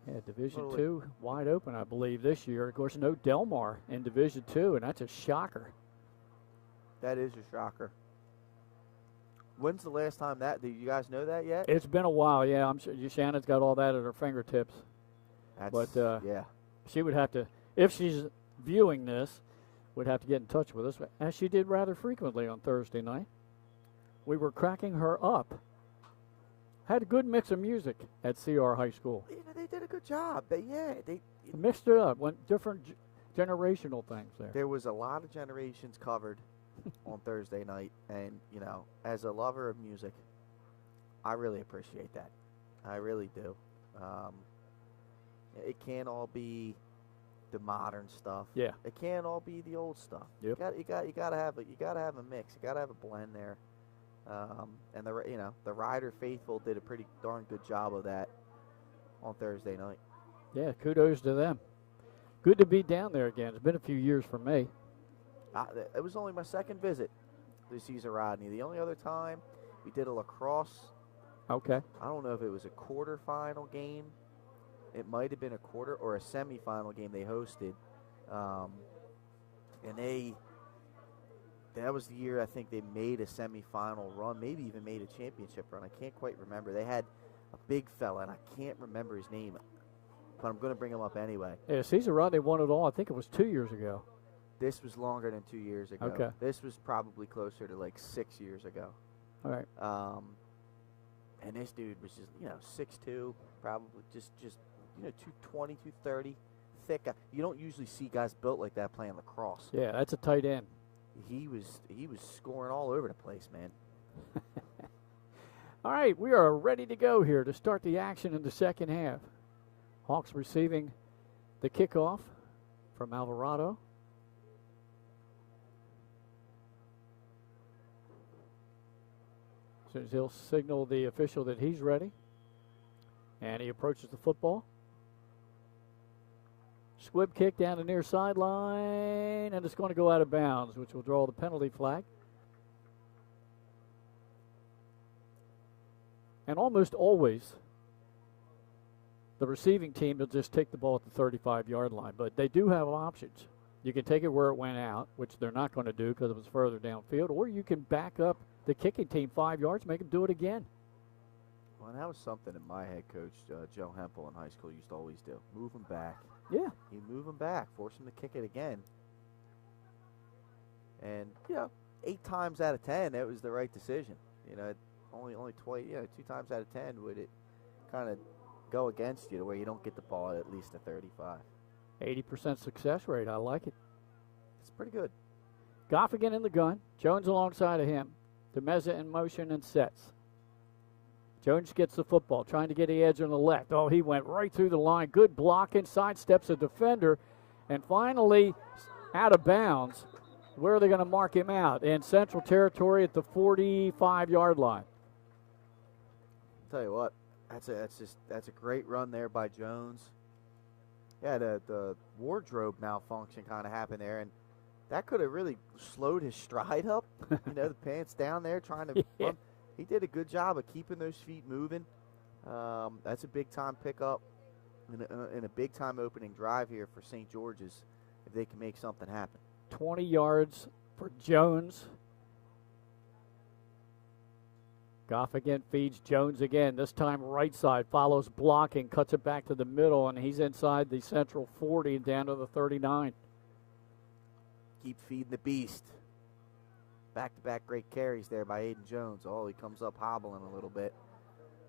Yeah, Division II wide open, I believe, this year. Of course, no Delmar in Division II, and that's a shocker. That is a shocker. When's the last time that? Do you guys know that yet? It's been a while, yeah. I'm sure Shannon's got all that at her fingertips. Yeah. She would have to, if she's viewing this, would have to get in touch with us, as she did rather frequently on Thursday night. We were cracking her up. Had a good mix of music at CR High School. You know, they did a good job. They mixed it up, went different generational things there. There was a lot of generations covered on Thursday night, and you know, as a lover of music, I really appreciate that. I really do. It can't all be the modern stuff. Yeah. It can't all be the old stuff. Yep. You gotta have a mix. You gotta have a blend there. And the Rider faithful did a pretty darn good job of that on Thursday night. Yeah, kudos to them. Good to be down there again. It's been a few years for me. It was only my second visit this season, Rodney. The only other time we did a lacrosse. Okay. I don't know if it was a quarterfinal game. It might have been a quarter or a semifinal game they hosted. And that was the year I think they made a semifinal run, maybe even made a championship run. I can't quite remember. They had a big fella, and I can't remember his name, but I'm going to bring him up anyway. Yeah, Caesar Rod, they won it all. I think it was 2 years ago. This was longer than 2 years ago. Okay. This was probably closer to like 6 years ago. All right. And this dude was just, 6'2", probably just 220, 230, thick. You don't usually see guys built like that playing lacrosse. Yeah, that's a tight end. He was scoring all over the place, man. All right, we are ready to go here to start the action in the second half. Hawks receiving the kickoff from Alvarado. As soon as he'll signal the official that he's ready. And he approaches the football. Squib kick down the near sideline, and it's going to go out of bounds, which will draw the penalty flag. And almost always, the receiving team will just take the ball at the 35-yard line, but they do have options. You can take it where it went out, which they're not going to do because it was further downfield, or you can back up the kicking team 5 yards, make them do it again. Well, that was something that my head coach, Joe Hempel, in high school used to always do. Move them back. Yeah. You move them back, force them to kick it again. And, 8 times out of 10, that was the right decision. Only twice, 2 times out of 10 would it kind of go against you to where you don't get the ball at least a 35. 80% success rate. I like it. It's pretty good. Goff again in the gun. Jones alongside of him. DeMeza in motion and sets. Jones gets the football, trying to get the edge on the left. Oh, he went right through the line. Good block inside, steps a defender, and finally out of bounds. Where are they going to mark him out? In Central Territory at the 45-yard line. Tell you what, that's a great run there by Jones. Yeah, the wardrobe malfunction kind of happened there, and that could have really slowed his stride up. The pants down there trying to run. He did a good job of keeping those feet moving. That's a big-time pickup and a big-time opening drive here for St. George's if they can make something happen. 20 yards for Jones. Goff again feeds Jones again. This time right side, follows blocking, cuts it back to the middle, and he's inside the Central 40 down to the 39. Keep feeding the beast. Back-to-back great carries there by Aiden Jones. Oh, he comes up hobbling a little bit.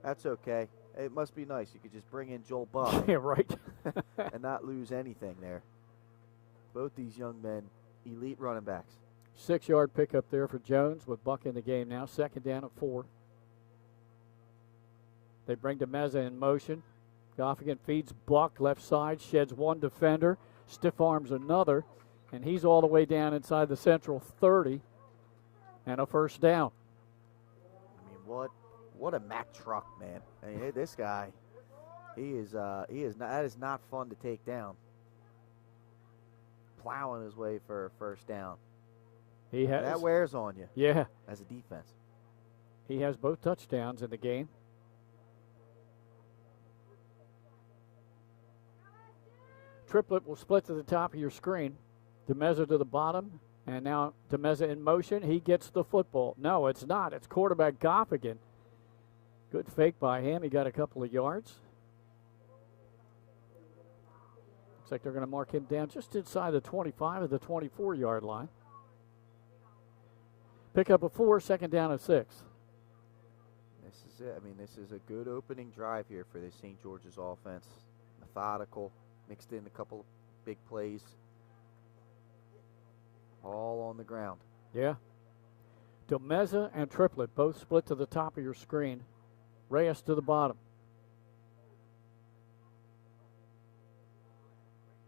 That's okay. It must be nice. You could just bring in Joel Buck. Yeah, right. and not lose anything there. Both these young men, elite running backs. 6-yard pickup there for Jones with Buck in the game now. Second down at 4. They bring DeMeza in motion. Goff again feeds Buck left side, sheds one defender, stiff arms another, and he's all the way down inside the Central 30. And a first down. I mean, what a Mack truck, man. I mean, this guy, he is not. That is not fun to take down. plowing his way for a first down. He has. That wears on you. Yeah. As a defense. He has both touchdowns in the game. Triplet will split to the top of your screen. DeMeza to the bottom. And now DeMeza in motion. He gets the football. No, it's not. It's quarterback Goff again. Good fake by him. He got a couple of yards. Looks like they're going to mark him down just inside the 25 of the 24-yard line. Pick up a 4, second down and 6. This is it. I mean, this is a good opening drive here for this St. George's offense. Methodical, mixed in a couple of big plays. All on the ground. Yeah. DeMeza and Triplet both split to the top of your screen. Reyes to the bottom.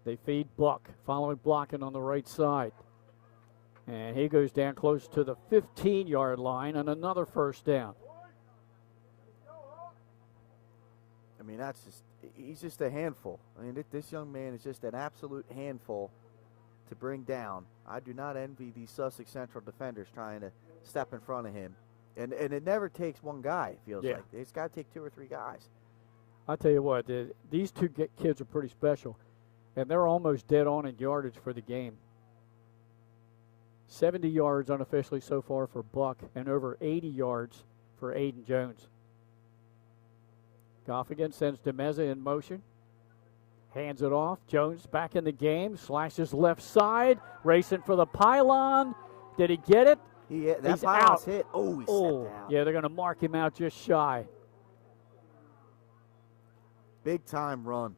They feed Buck, following blocking on the right side. And he goes down close to the 15-yard line and another first down. I mean, he's just a handful. I mean, this young man is just an absolute handful to bring down. I do not envy these Sussex Central defenders trying to step in front of him. And it never takes one guy, it feels like. It's got to take 2 or 3 guys. I'll tell you what, these two kids are pretty special. And they're almost dead on in yardage for the game. 70 yards unofficially so far for Buck and over 80 yards for Aiden Jones. Goff again sends DeMeza in motion. Hands it off. Jones back in the game. Slashes left side. Racing for the pylon. Did he get it? That pylon's hit. Oh, he stepped out. Yeah, they're going to mark him out just shy. Big time run.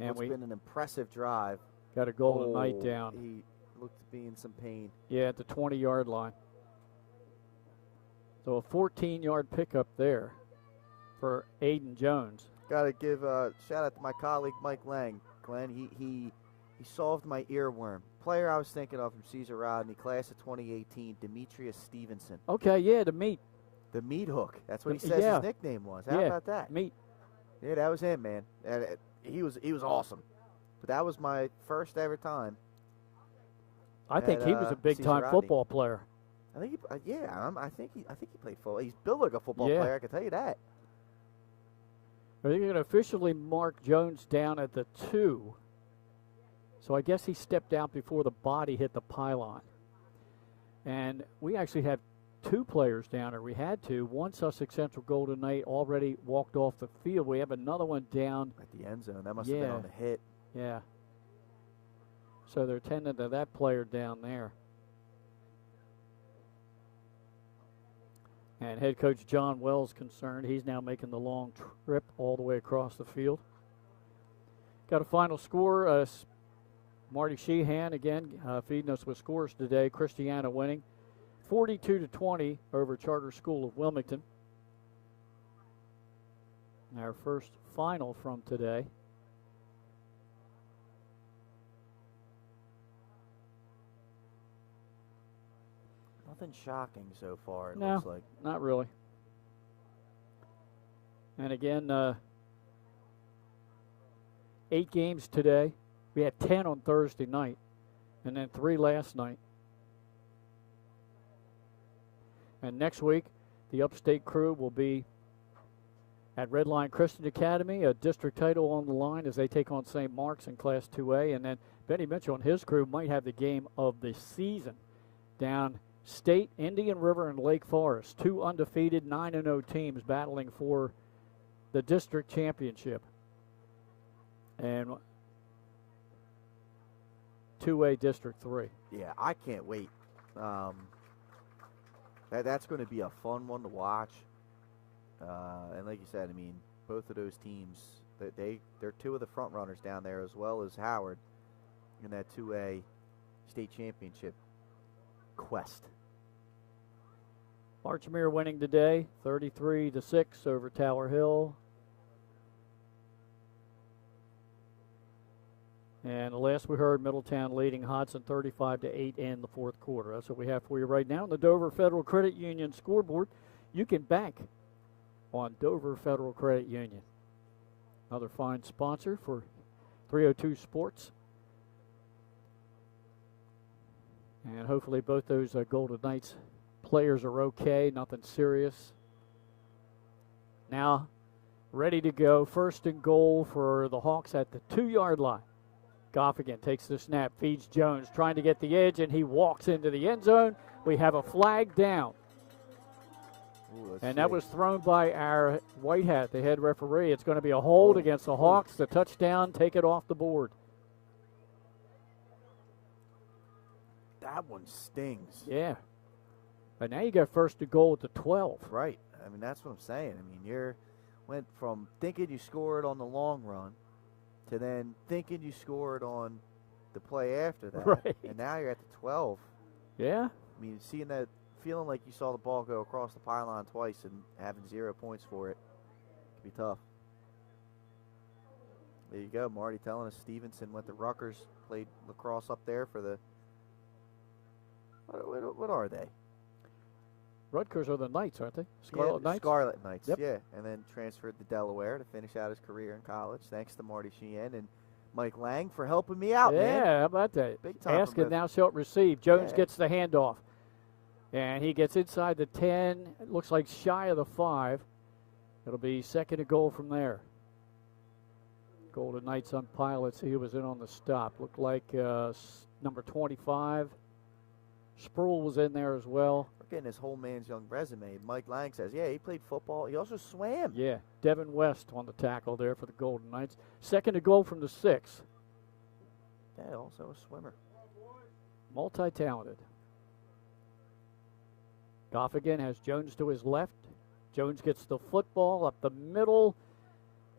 And it's been an impressive drive. Got a Golden Knight down. He looked to be in some pain. Yeah, at the 20-yard line. So a 14-yard pickup there for Aiden Jones. Got to give a shout out to my colleague Mike Lang. Glenn, he solved my earworm. Player I was thinking of from Caesar Rodney, class of 2018, Demetrius Stevenson. Okay, yeah, the meat. The meat hook. That's what he says his nickname was. How about that? Meat. Yeah, that was him, man. And he was awesome. But that was my first ever time. I think he was a big-time football player. I think I think he played football. He's built like a football player, I can tell you that. They're going to officially mark Jones down at the 2. So I guess he stepped out before the body hit the pylon. And we actually have 2 players down there. We had 2. One Sussex Central Golden Knight already walked off the field. We have another one down at the end zone. That must have been on the hit. Yeah. So they're tending to that player down there. And head coach John Wells concerned. He's now making the long trip all the way across the field. Got a final score. Marty Sheehan again feeding us with scores today. Christiana winning 42-20 over Charter School of Wilmington. Our first final from today. Nothing shocking so far, it no, looks like. Not really. And again, 8 games today. We had 10 on Thursday night, and then 3 last night. And next week, the Upstate crew will be at Redline Christian Academy, a district title on the line as they take on St. Mark's in Class 2A. And then Benny Mitchell and his crew might have the game of the season down State, Indian River, and Lake Forest. 2 undefeated 9-0 teams battling for the district championship. And 2A District 3. Yeah, I can't wait. That's going to be a fun one to watch. And like you said, I mean, both of those teams, they're 2 of the front runners down there, as well as Howard in that 2A state championship quest. Archmere winning today, 33-6 over Tower Hill. And the last we heard, Middletown leading Hodson 35-8 in the 4th quarter. That's what we have for you right now on the Dover Federal Credit Union scoreboard. You can bank on Dover Federal Credit Union. Another fine sponsor for 302 Sports. And hopefully both those Golden Knights players are okay, nothing serious. Now, ready to go, 1st and goal for the Hawks at the 2-yard line. Goff again takes the snap, feeds Jones, trying to get the edge, and he walks into the end zone. We have a flag down. And that was thrown by our white hat, the head referee. It's going to be a hold against the Hawks. The touchdown, take it off the board. That one stings. Yeah. But now you got 1st and goal at the 12. Right. I mean, that's what I'm saying. I mean, you went from thinking you scored on the long run to then thinking you scored on the play after that. Right. And now you're at the 12. Yeah. I mean, seeing that, feeling like you saw the ball go across the pylon twice and having 0 points for it could be tough. There you go, Marty telling us Stevenson went to Rutgers, played lacrosse up there for the, what are they? Rutgers are the Knights, aren't they? Scarlet Knights? Scarlet Knights, yep. Yeah. And then transferred to Delaware to finish out his career in college. Thanks to Marty Sheehan and Mike Lang for helping me out, man. Yeah, how about that? Big time. Ask it, now shalt receive. Jones gets the handoff. And he gets inside the 10. It looks like shy of the 5. It'll be 2nd and goal from there. Golden Knights on pilots. He was in on the stop. Looked like number 25. Sproul was in there as well. We're getting his whole man's young resume. Mike Lang says, yeah, he played football. He also swam. Yeah, Devin West on the tackle there for the Golden Knights. 2nd and goal from the 6. Yeah, also a swimmer. Multi-talented. Goff again has Jones to his left. Jones gets the football up the middle,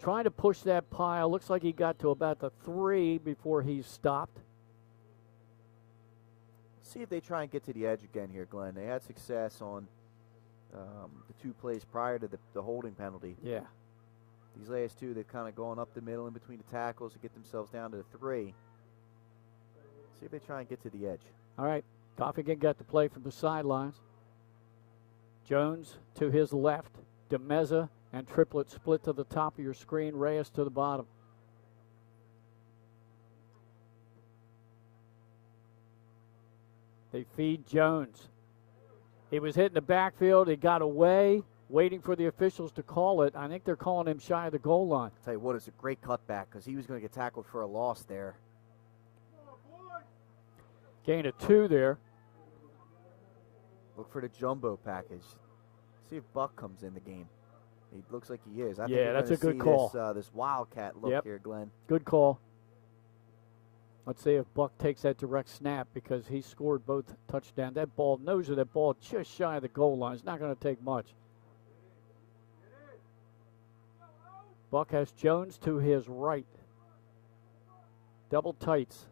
trying to push that pile. Looks like he got to about the 3 before he stopped. See if they try and get to the edge again here, Glenn. They had success on the 2 plays prior to the holding penalty. Yeah. These last 2, they've kind of gone up the middle in between the tackles to get themselves down to the 3. See if they try and get to the edge. All right. Goff again got the play from the sidelines. Jones to his left. DeMeza and Triplett split to the top of your screen. Reyes to the bottom. They feed Jones. He was hitting the backfield. He got away, waiting for the officials to call it. I think they're calling him shy of the goal line. I'll tell you what, it's a great cutback because he was going to get tackled for a loss there. Gain of 2 there. Look for the jumbo package. See if Buck comes in the game. He looks like he is. I think Yeah, that's a good call. This Wildcat look here, Glenn. Good call. Let's see if Buck takes that direct snap because he scored both touchdowns. That ball, nose of that ball just shy of the goal line. It's not going to take much. Buck has Jones to his right. Double tights.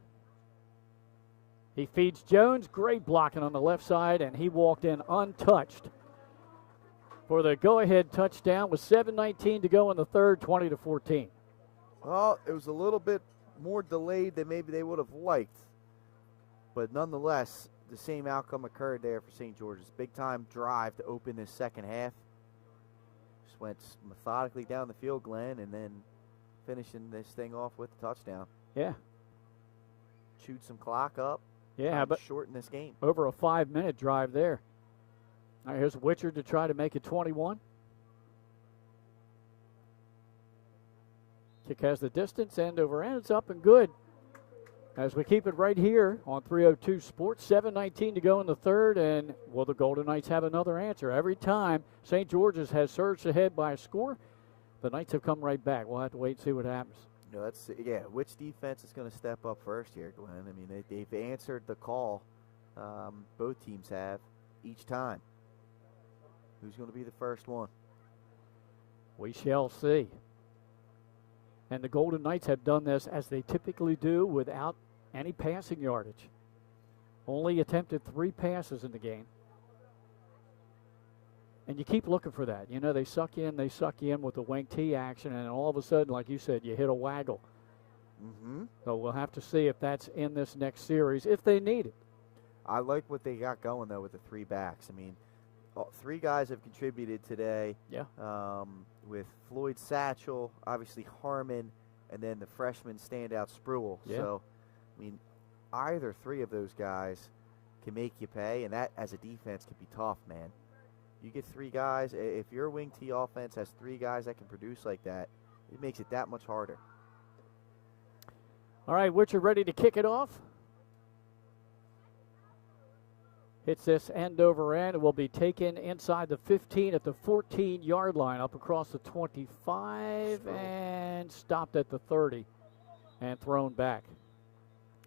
He feeds Jones. Great blocking on the left side, and he walked in untouched for the go-ahead touchdown with 7:19 to go in the third, 20-14. Well, it was a little bit more delayed than maybe they would have liked. But nonetheless, the same outcome occurred there for St. George's. Big-time drive to open this second half. Just went methodically down the field, Glenn, and then finishing this thing off with a touchdown. Yeah. Chewed some clock up. Yeah, but shorten this game. Over a 5-minute drive there. All right, here's Witcher to try to make it 21. Kick has the distance, end over end. It's up and good. As we keep it right here on 302 Sports, 7:19 to go in the third, and will the Golden Knights have another answer? Every time St. George's has surged ahead by a score, the Knights have come right back. We'll have to wait and see what happens. No, which defense is going to step up first here, Glenn? I mean, they've answered the call. Both teams have each time. Who's going to be the first one? We shall see. And the Golden Knights have done this as they typically do without any passing yardage. Only attempted 3 passes in the game. And you keep looking for that. You know, they suck you in with the wing T action, and all of a sudden, like you said, you hit a waggle. Mm-hmm. So we'll have to see if that's in this next series, if they need it. I like what they got going, though, with the 3 backs. I mean, 3 guys have contributed today. Yeah. With Floyd Satchel, obviously Harmon, and then the freshman standout Sproul. Yeah. So, I mean, either 3 of those guys can make you pay, and that as a defense can be tough, man. You get 3 guys. If your wing T offense has 3 guys that can produce like that, it makes it that much harder. All right, Witcher ready to kick it off. Hits this end over end. It will be taken inside the 15 at the 14-yard line, up across the 25, and stopped at the 30 and thrown back.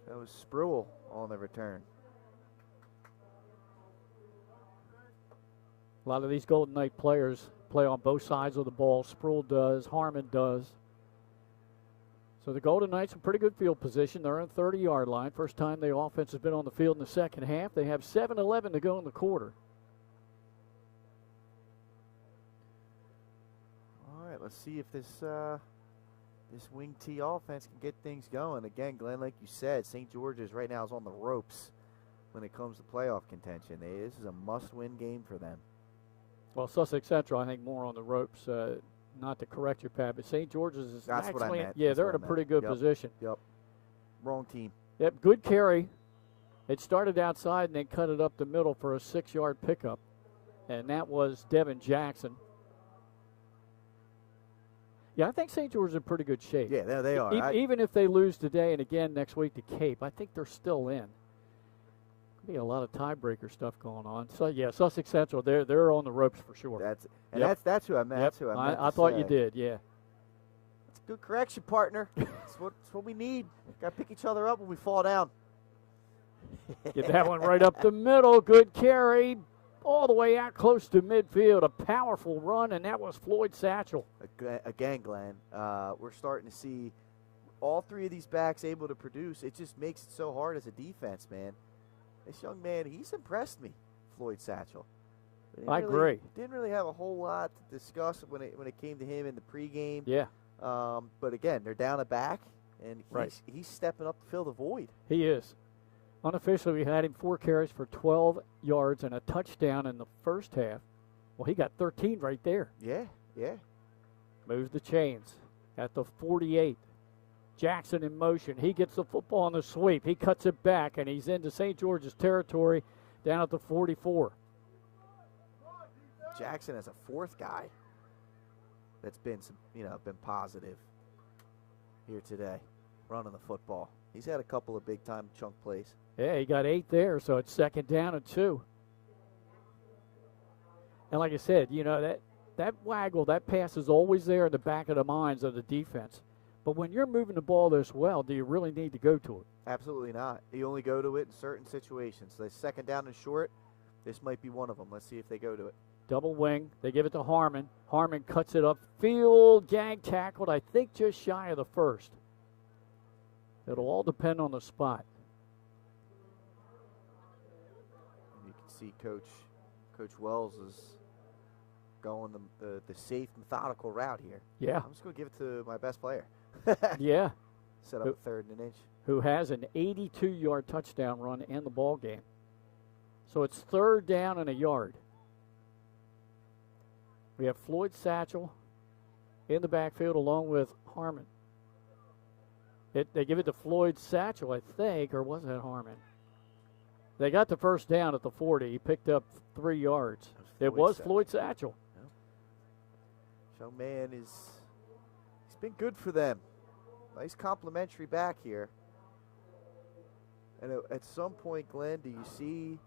That was Spruill on the return. A lot of these Golden Knight players play on both sides of the ball. Spruill does, Harmon does. So the Golden Knights in pretty good field position. They're on the 30-yard line. First time the offense has been on the field in the second half. They have 7:11 to go in the quarter. All right, let's see if this wing T offense can get things going. Again, Glenn, like you said, St. George's right now is on the ropes when it comes to playoff contention. This is a must-win game for them. Well, Sussex Central, I think, more on the ropes. Not to correct you, Pat, but St. George's is That's actually, what I meant. yeah, That's they're what in a I pretty meant. good position. Yep. Wrong team. Yep, good carry. It started outside and they cut it up the middle for a 6-yard pickup, and that was Devin Jackson. Yeah, I think St. George is in pretty good shape. Yeah, they are. Even if they lose today and again next week to Cape, I think they're still in. Be a lot of tiebreaker stuff going on. So yeah, Sussex Central, they're on the ropes for sure. That's who I meant. Yep. That's who I meant. I thought you did. Yeah. That's a good correction, partner. That's what we need. Got to pick each other up when we fall down. Get that one right up the middle. Good carry, all the way out close to midfield. A powerful run, and that was Floyd Satchel. Again, Glenn, we're starting to see all 3 of these backs able to produce. It just makes it so hard as a defense, man. This young man, he's impressed me, Floyd Satchel. I agree. Didn't really have a whole lot to discuss when it came to him in the pregame. Yeah. But again, they're down a back, and he's stepping up to fill the void. He is. Unofficially, we had him 4 carries for 12 yards and a touchdown in the first half. Well, he got 13 right there. Yeah. Moves the chains at the 48. Jackson in motion. He gets the football on the sweep. He cuts it back, and he's into St. George's territory down at the 44. Jackson as a 4th guy that's been positive here today, running the football. He's had a couple of big-time chunk plays. Yeah, he got 8 there, so it's 2nd down and 2. And like I said, that waggle, that pass is always there in the back of the minds of the defense. But when you're moving the ball this well, do you really need to go to it? Absolutely not. You only go to it in certain situations. The 2nd down and short, this might be one of them. Let's see if they go to it. Double wing. They give it to Harmon. Harmon cuts it upfield. Gang tackled, I think, just shy of the 1st. It'll all depend on the spot. You can see Coach Wells is going the safe, methodical route here. Yeah. I'm just going to give it to my best player. Yeah. Set up a 3rd and an inch. Who has an 82-yard touchdown run in the ball game. So it's 3rd down and a yard. We have Floyd Satchel in the backfield along with Harmon. They give it to Floyd Satchel, I think, or was that Harmon? They got the 1st down at the 40. He picked up 3 yards. It was Floyd Satchel. Young man he's been good for them. Nice complimentary back here. And at some point, Glenn, do you see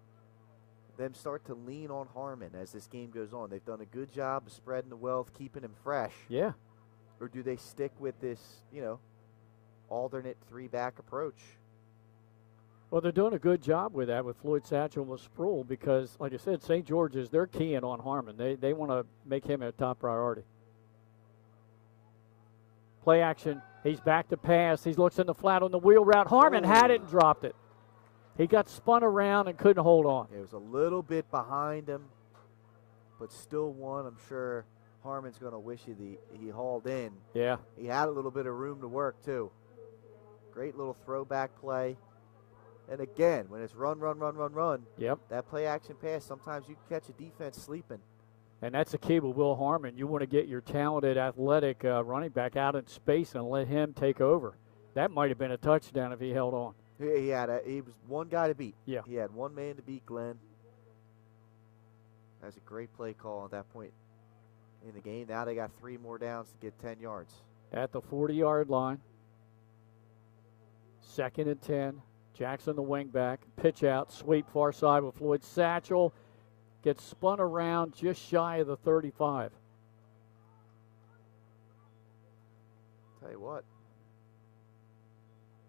them start to lean on Harmon as this game goes on? They've done a good job of spreading the wealth, keeping him fresh. Yeah. Or do they stick with this, alternate 3-back approach? Well, they're doing a good job with that with Floyd Satchel and Spruill because, like I said, St. George's, they're keying on Harmon. They want to make him a top priority. Play action. He's back to pass. He looks in the flat on the wheel route. Harmon had it and dropped it. He got spun around and couldn't hold on. It was a little bit behind him, but still one. I'm sure Harmon's going to wish he hauled in. Yeah. He had a little bit of room to work, too. Great little throwback play. And again, when it's run, yep, that play action pass, sometimes you can catch a defense sleeping. And that's the key with Will Harmon. You want to get your talented, athletic running back out in space and let him take over. That might have been a touchdown if he held on. He was one guy to beat. Yeah. He had one man to beat, Glenn. That's a great play call at that point in the game. Now they got 3 more downs to get 10 yards. At the 40-yard line. 2nd and 10. Jackson, the wing back. Pitch out, sweep far side with Floyd Satchel. Gets spun around just shy of the 35. Tell you what.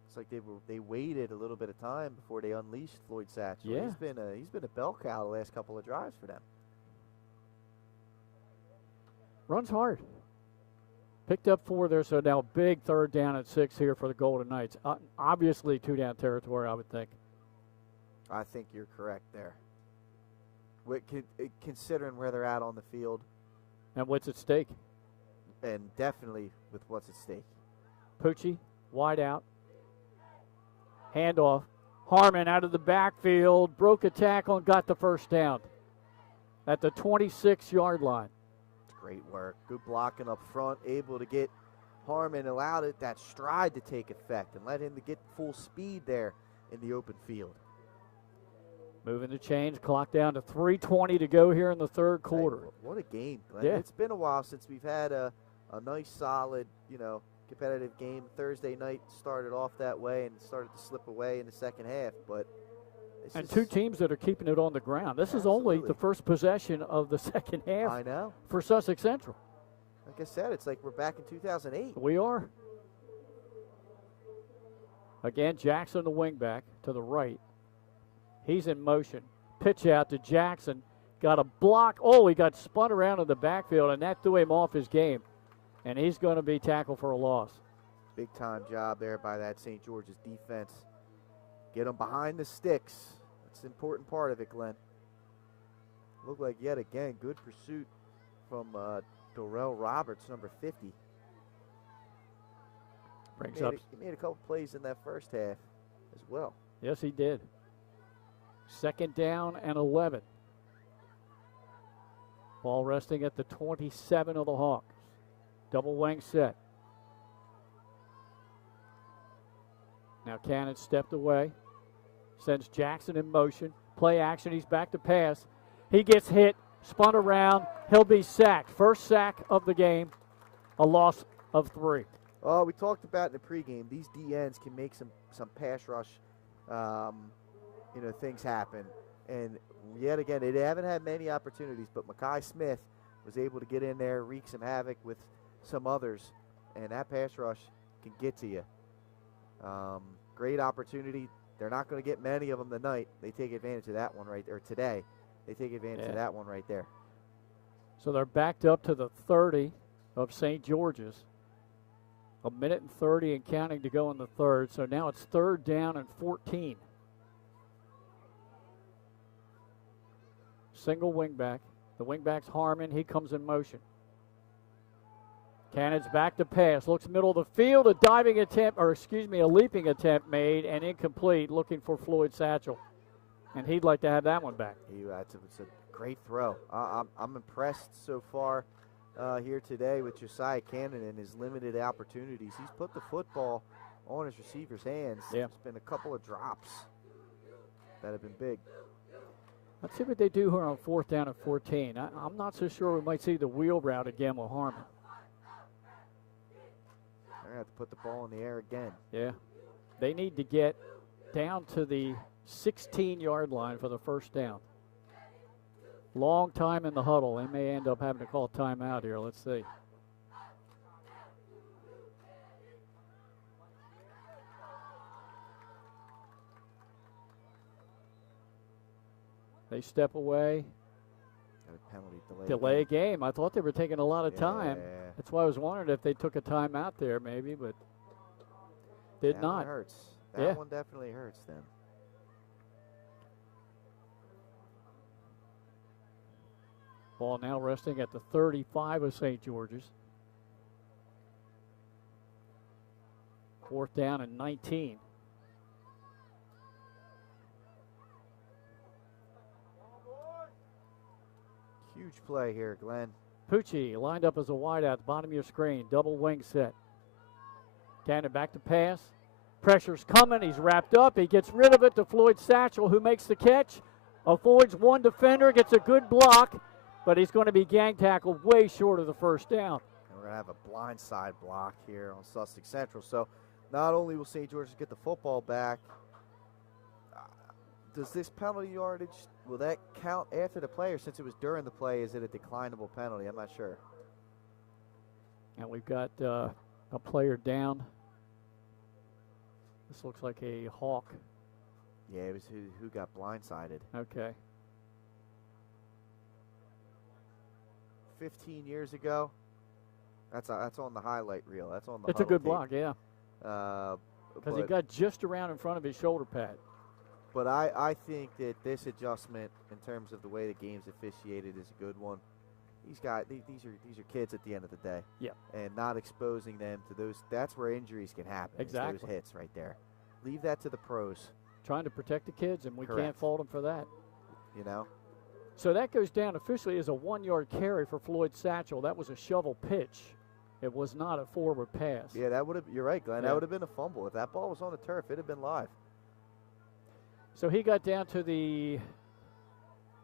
It's like they waited a little bit of time before they unleashed Floyd Satchel. Yeah. He's been a bell cow the last couple of drives for them. Runs hard. Picked up 4 there, so now big 3rd down and 6 here for the Golden Knights. Obviously 2-down territory, I would think. I think you're correct there. Considering where they're at on the field. And what's at stake? And definitely with what's at stake. Pucci, wide out. Handoff. Harmon out of the backfield. Broke a tackle and got the 1st down. At the 26-yard line. Great work. Good blocking up front. Able to get Harmon, allowed that stride to take effect and let him to get full speed there in the open field. Moving the chains. Clock down to 3:20 to go here in the 3rd quarter. Hey, what a game, Glenn. Yeah. It's been a while since we've had a nice, solid, competitive game. Thursday night started off that way and started to slip away in the second half, but and 2 teams that are keeping it on the ground. This Absolutely. is only the first possession of the second half. I know. For Sussex Central. Like I said, it's like we're back in 2008. We are. Again, Jackson, the wingback, to the right. He's in motion. Pitch out to Jackson. Got a block. Oh, he got spun around in the backfield, and that threw him off his game. And he's going to be tackled for a loss. Big time job there by that St. George's defense. Get them behind the sticks. That's an important part of it, Glenn. Looked like yet again good pursuit from Dorrell Roberts, number 50. He made a couple plays in that first half as well. Yes, he did. 2nd down and 11. Ball resting at the 27 of the Hawks. Double wing set. Now Cannon stepped away. Sends Jackson in motion. Play action. He's back to pass. He gets hit. Spun around. He'll be sacked. First sack of the game. A loss of 3. Oh, we talked about in the pregame. These DNs can make some pass rush, things happen. And yet again, they haven't had many opportunities, but Mekhi Smith was able to get in there, wreak some havoc with some others, and that pass rush can get to you. Great opportunity. They're not going to get many of them tonight. They take advantage of that one right there today. They take advantage of that one right there. So they're backed up to the 30 of St. George's. 1:30 and counting to go in the 3rd. So now it's 3rd down and 14. Single wingback. The wingback's Harmon. He comes in motion. Cannon's back to pass. Looks middle of the field. A leaping attempt made and incomplete. Looking for Floyd Satchel. And he'd like to have that one back. It's a great throw. I'm impressed so far here today with Josiah Cannon and his limited opportunities. He's put the football on his receiver's hands. Yeah. There's been a couple of drops that have been big. Let's see what they do here on 4th down and 14. I'm not so sure we might see the wheel route again with Harmon. They're going to have to put the ball in the air again. Yeah. They need to get down to the 16-yard line for the 1st down. Long time in the huddle. They may end up having to call timeout here. Let's see. They step away. Penalty delay game. I thought they were taking a lot of time. That's why I was wondering if they took a timeout there maybe, but did that not. One hurts. That one definitely hurts them. Ball now resting at the 35 of St. George's. 4th down and 19. Huge play here, Glenn. Pucci lined up as a wideout at the bottom of your screen. Double wing set. Cannon back to pass. Pressure's coming. He's wrapped up. He gets rid of it to Floyd Satchel, who makes the catch. Avoids one defender, gets a good block, but he's going to be gang tackled way short of the first down. And we're going to have a blindside block here on Sussex Central. So not only will St. George's get the football back, does this penalty yardage, will that count after the play, or since it was during the play, is it a declinable penalty? I'm not sure. And we've got a player down. This looks like a Hawk. Yeah, it was who got blindsided. Okay. 15 years ago. That's on the highlight reel. That's on the. It's a good tape. block, yeah. Because he got just around in front of his shoulder pad. But I think that this adjustment in terms of the way the game's officiated is a good one. These are kids at the end of the day. Yeah. And not exposing them to those. That's where injuries can happen. Exactly. Those hits right there. Leave that to the pros. Trying to protect the kids, and we Correct. can't fault them for that. You know. So that goes down officially as a 1-yard carry for Floyd Satchel. That was a shovel pitch. It was not a forward pass. Yeah, that would have. You're right, Glenn. Yeah. That would have been a fumble. If that ball was on the turf, it'd have been live. So he got down to the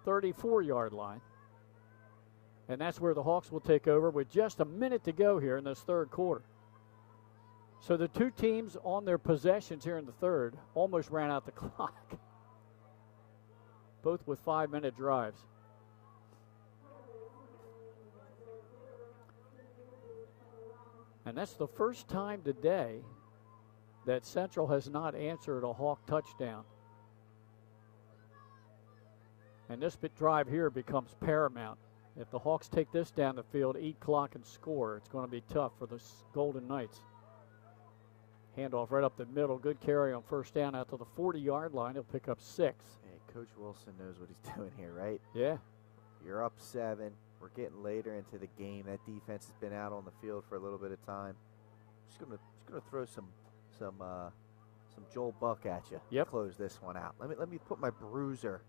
34-yard line. And that's where the Hawks will take over with just a minute to go here in this third quarter. So the two teams on their possessions here in the third almost ran out the clock. Both with 5-minute drives. And that's the first time today that Central has not answered a Hawk touchdown. And this drive here becomes paramount. If the Hawks take this down the field, eat clock and score, it's going to be tough for the Golden Knights. Handoff right up the middle. Good carry on first down out to the 40-yard line. He'll pick up 6. Hey, Coach Wilson knows what he's doing here, right? Yeah. You're up 7. We're getting later into the game. That defense has been out on the field for a little bit of time. Just gonna throw some Joel Buck at you. Yep. Close this one out. Let me put my bruiser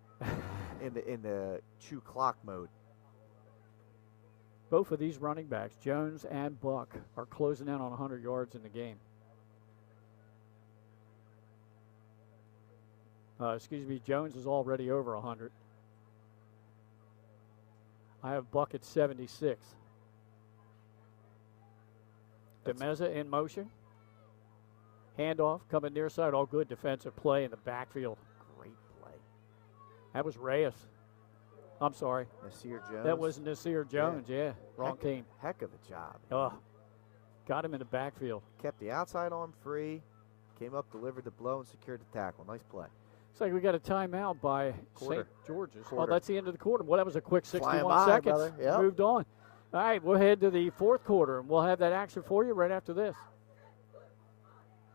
in the chew clock mode. Both of these running backs, Jones and Buck, are closing in on 100 yards in the game. Jones is already over 100. I have Buck at 76. DeMeza in motion. Handoff coming near side. All good defensive play in the backfield. Great play. That was Reyes. I'm sorry. Nasir Jones. That was Nasir Jones, yeah. Wrong team. Heck of a job. Got him in the backfield. Kept the outside arm free. Came up, delivered the blow, and secured the tackle. Nice play. Looks like we got a timeout by St. George's. Quarter. Oh, that's the end of the quarter. Well, that was a quick 61 by, seconds. brother. Yep. Moved on. All right, we'll head to the fourth quarter, and we'll have that action for you right after this.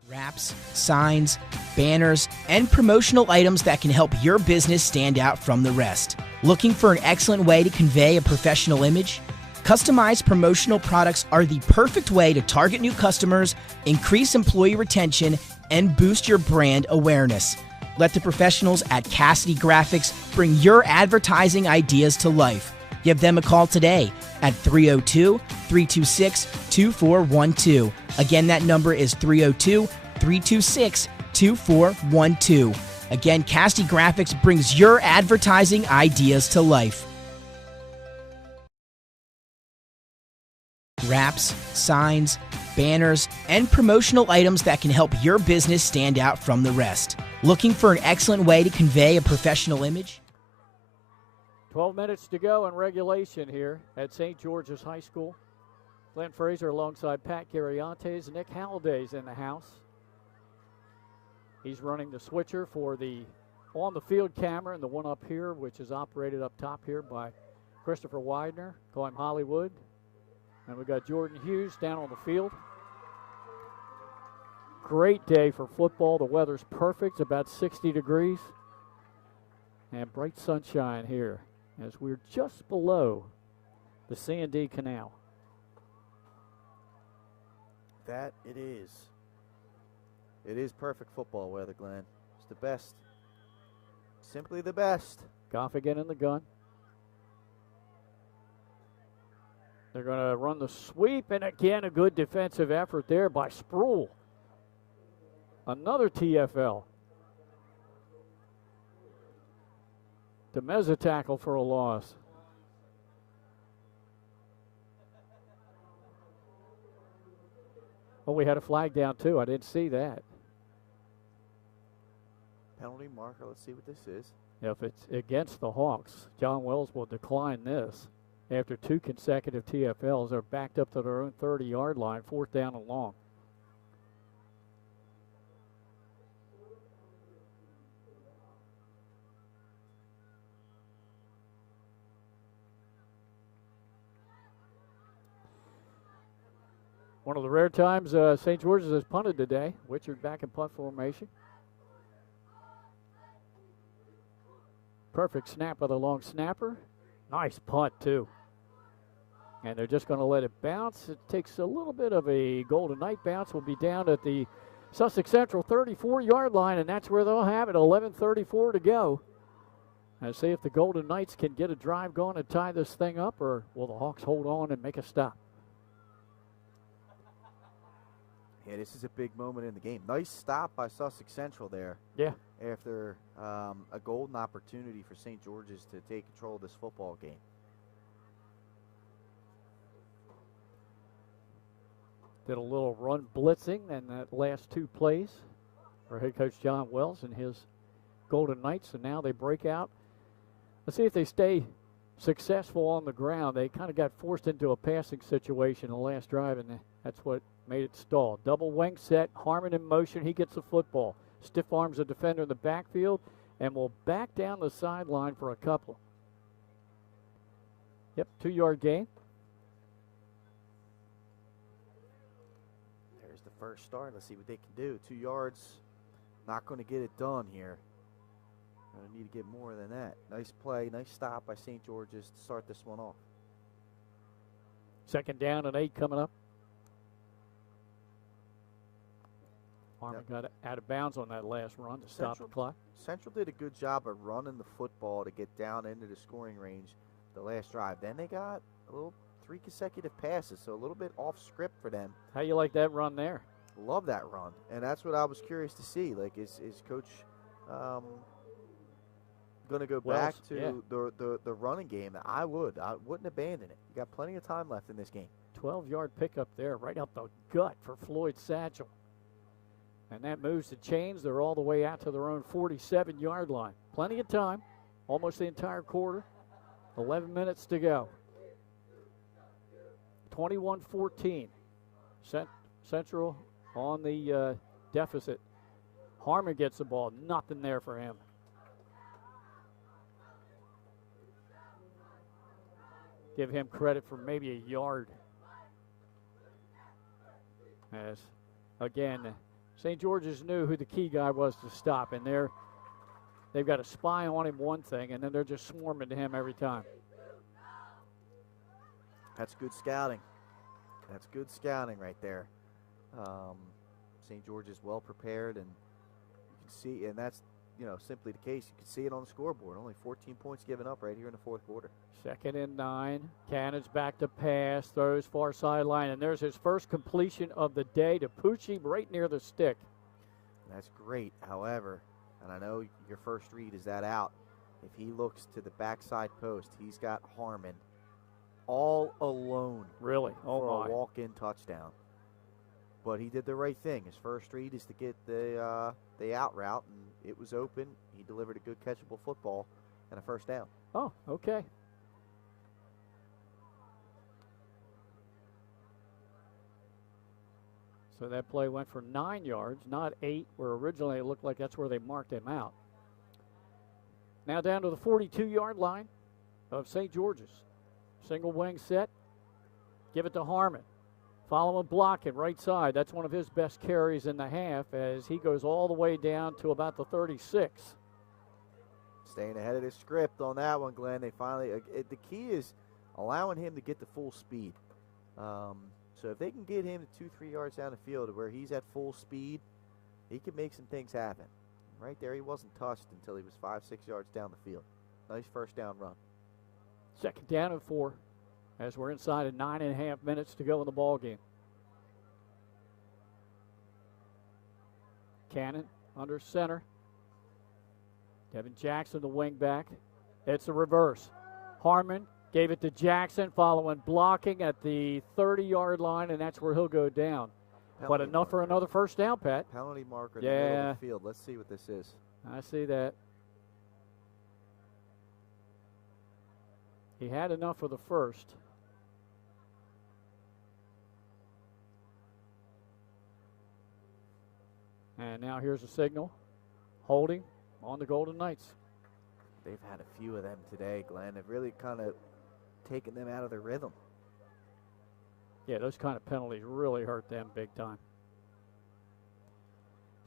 Wraps, signs, banners, and promotional items that can help your business stand out from the rest. Looking for an excellent way to convey a professional image? Customized promotional products are the perfect way to target new customers, increase employee retention, and boost your brand awareness. Let the professionals at Cassidy Graphics bring your advertising ideas to life. Give them a call today at 302-326-2412. Again, that number is 302-326-2412. Again, Cassidy Graphics brings your advertising ideas to life. Wraps, signs, banners, and promotional items that can help your business stand out from the rest. Looking for an excellent way to convey a professional image? 12 minutes to go in regulation here at St. George's High School. Glenn Fraser alongside Pat Carriantes. Nick Halliday's in the house. He's running the switcher for the on-the-field camera and the one up here, which is operated up top here by Christopher Widener. Call him Hollywood. And we've got Jordan Hughes down on the field. Great day for football. The weather's perfect. It's about 60 degrees. And bright sunshine here as we're just below the C&D Canal. That it is. It is perfect football weather, Glenn. It's the best. Simply the best. Goff again in the gun. They're going to run the sweep, and again, a good defensive effort there by Sproul. Another TFL. Demeza tackle for a loss. Oh, we had a flag down too. I didn't see that. Penalty marker. Let's see what this is. If it's against the Hawks, John Wells will decline this. After 2 consecutive TFLs, they're backed up to their own 30-yard line, 4th down and long. One of the rare times St. George's has punted today. Wichard back in punt formation. Perfect snap by the long snapper. Nice punt, too. And they're just going to let it bounce. It takes a little bit of a Golden Knight bounce. Will be down at the Sussex Central 34-yard line, and that's where they'll have it. 11:34 to go. And see if the Golden Knights can get a drive going and tie this thing up, or will the Hawks hold on and make a stop? Yeah, this is a big moment in the game. Nice stop by Sussex Central there. Yeah. After a golden opportunity for St. George's to take control of this football game. Did a little run blitzing in that last 2 plays for head coach John Wells and his Golden Knights, and now they break out. Let's see if they stay successful on the ground. They kind of got forced into a passing situation in the last drive, and that's what made it stall. Double wing set, Harmon in motion. He gets the football. Stiff arms a defender in the backfield and will back down the sideline for a couple. Yep, 2-yard gain. There's the first start. Let's see what they can do. 2 yards, not going to get it done here. Going to need to get more than that. Nice play, nice stop by St. George's to start this one off. 2nd down and 8 coming up. Harmon got out of bounds on that last run to stop the clock. Central did a good job of running the football to get down into the scoring range the last drive. Then they got a little 3 consecutive passes, so a little bit off script for them. How you like that run there? Love that run, and that's what I was curious to see. Like, is Coach going to go back to the running game? I wouldn't abandon it. You got plenty of time left in this game. 12-yard pickup there, right up the gut for Floyd Satchel. And that moves the chains. They're all the way out to their own 47-yard line. Plenty of time, almost the entire quarter. 11 minutes to go. 21-14. Central on the deficit. Harmon gets the ball. Nothing there for him. Give him credit for maybe a yard. As, again, St. George's knew who the key guy was to stop, and they've got a spy on him, one thing, and then they're just swarming to him every time. That's good scouting. That's good scouting right there. St. George is well prepared, and you can see, and that's simply the case. You can see it on the scoreboard. Only 14 points given up right here in the 4th quarter. 2nd and 9. Cannon's back to pass, throws far sideline, and there's his first completion of the day to Pucci right near the stick. That's great. However, and I know your first read is that out. If he looks to the backside post, he's got Harmon all alone. Really? Oh, for my. A walk-in touchdown. But he did the right thing. His first read is to get the out route, and it was open. He delivered a good catchable football and a first down. Oh, okay. So that play went for 9 yards, not 8, where originally it looked like that's where they marked him out. Now down to the 42-yard line of St. George's. Single wing set. Give it to Harmon. Follow him blocking right side. That's one of his best carries in the half as he goes all the way down to about the 36. Staying ahead of the script on that one, Glenn. They finally, the key is allowing him to get the full speed. So if they can get him to 2-3 yards down the field where he's at full speed, he can make some things happen. Right there, he wasn't touched until he was 5-6 yards down the field. Nice first down run. 2nd down and 4 as we're inside of 9.5 minutes to go in the ball game. Cannon under center. Devin Jackson, the wing back. It's a reverse. Harmon gave it to Jackson, following blocking at the 30-yard line, and that's where he'll go down. But enough for another first down, Pat. Penalty marker in the middle of the field. Let's see what this is. I see that. He had enough for the first. And now here's a signal. Holding on the Golden Knights. They've had a few of them today, Glenn. They've really kind of taken them out of their rhythm. Yeah, those kind of penalties really hurt them big time.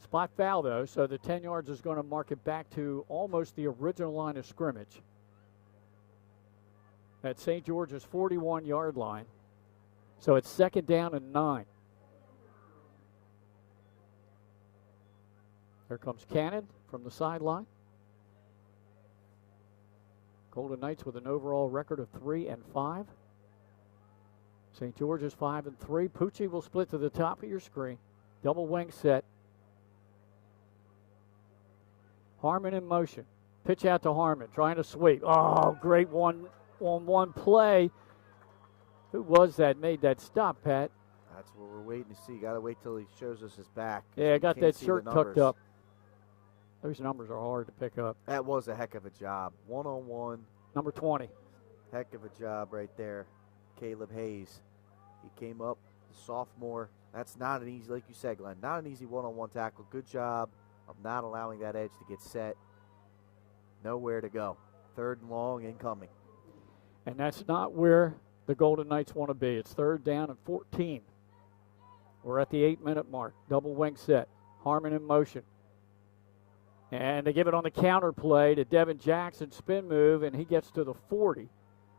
Spot foul, though, so the 10 yards is going to mark it back to almost the original line of scrimmage. At St. George's 41-yard line. So it's 2nd down and 9. Here comes Cannon from the sideline. Golden Knights with an overall record of 3-5. St. George's 5-3. Pucci will split to the top of your screen. Double wing set. Harmon in motion. Pitch out to Harmon, trying to sweep. Oh, great one-on-one play. Who was that made that stop, Pat? That's what we're waiting to see. Got to wait till he shows us his back. Yeah, got that shirt tucked up. Those numbers are hard to pick up. That was a heck of a job. One-on-one. Number 20. Heck of a job right there. Caleb Hayes. He came up, the sophomore. That's not an easy, like you said, Glenn, not an easy one-on-one tackle. Good job of not allowing that edge to get set. Nowhere to go. 3rd and long incoming. And that's not where the Golden Knights want to be. It's 3rd down and 14. We're at the 8-minute mark. Double wing set. Harmon in motion. And they give it on the counter play to Devin Jackson, spin move, and he gets to the 40.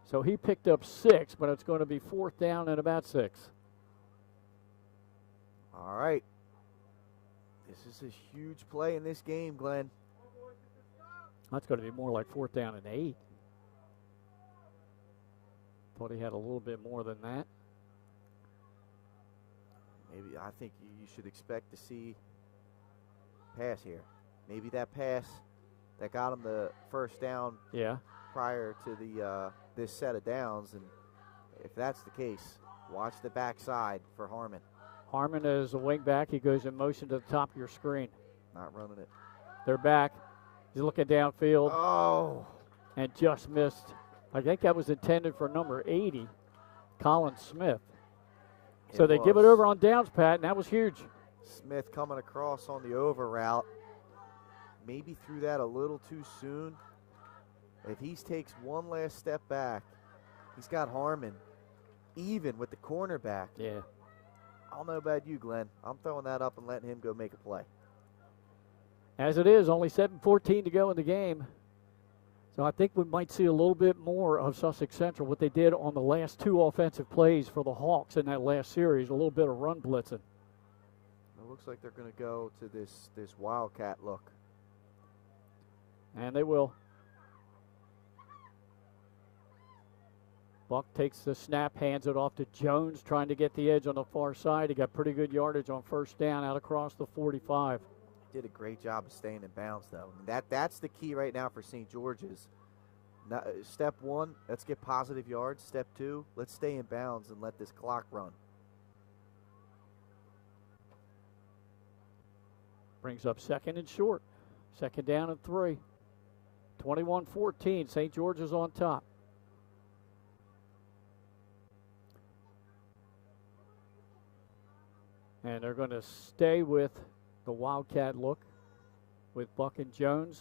So he picked up 6, but it's going to be 4th down and about 6. All right. This is a huge play in this game, Glenn. That's going to be more like 4th down and 8. Thought he had a little bit more than that. Maybe I think you should expect to see pass here. Maybe that pass that got him the first down prior to the this set of downs. And if that's the case, watch the backside for Harmon. Harmon is a wing back. He goes in motion to the top of your screen. Not running it. They're back. He's looking downfield. Oh. And just missed. I think that was intended for number 80, Colin Smith. So they give it over on downs, Pat, and that was huge. Smith coming across on the over route. Maybe threw that a little too soon. If he takes one last step back, he's got Harmon even with the cornerback. Yeah. I don't know about you, Glenn. I'm throwing that up and letting him go make a play. As it is, only 7:14 to go in the game. So I think we might see a little bit more of Sussex Central, what they did on the last 2 offensive plays for the Hawks in that last series, a little bit of run blitzing. It looks like they're going to go to this Wildcat look. And they will. Buck takes the snap, hands it off to Jones, trying to get the edge on the far side. He got pretty good yardage on 1st down out across the 45. Did a great job of staying in bounds, though. That's the key right now for St. George's. Now, step 1, let's get positive yards. Step 2, let's stay in bounds and let this clock run. Brings up 2nd and short. 2nd down and 3. 21-14. St. George's on top. And they're going to stay with the Wildcat look with Buck and Jones.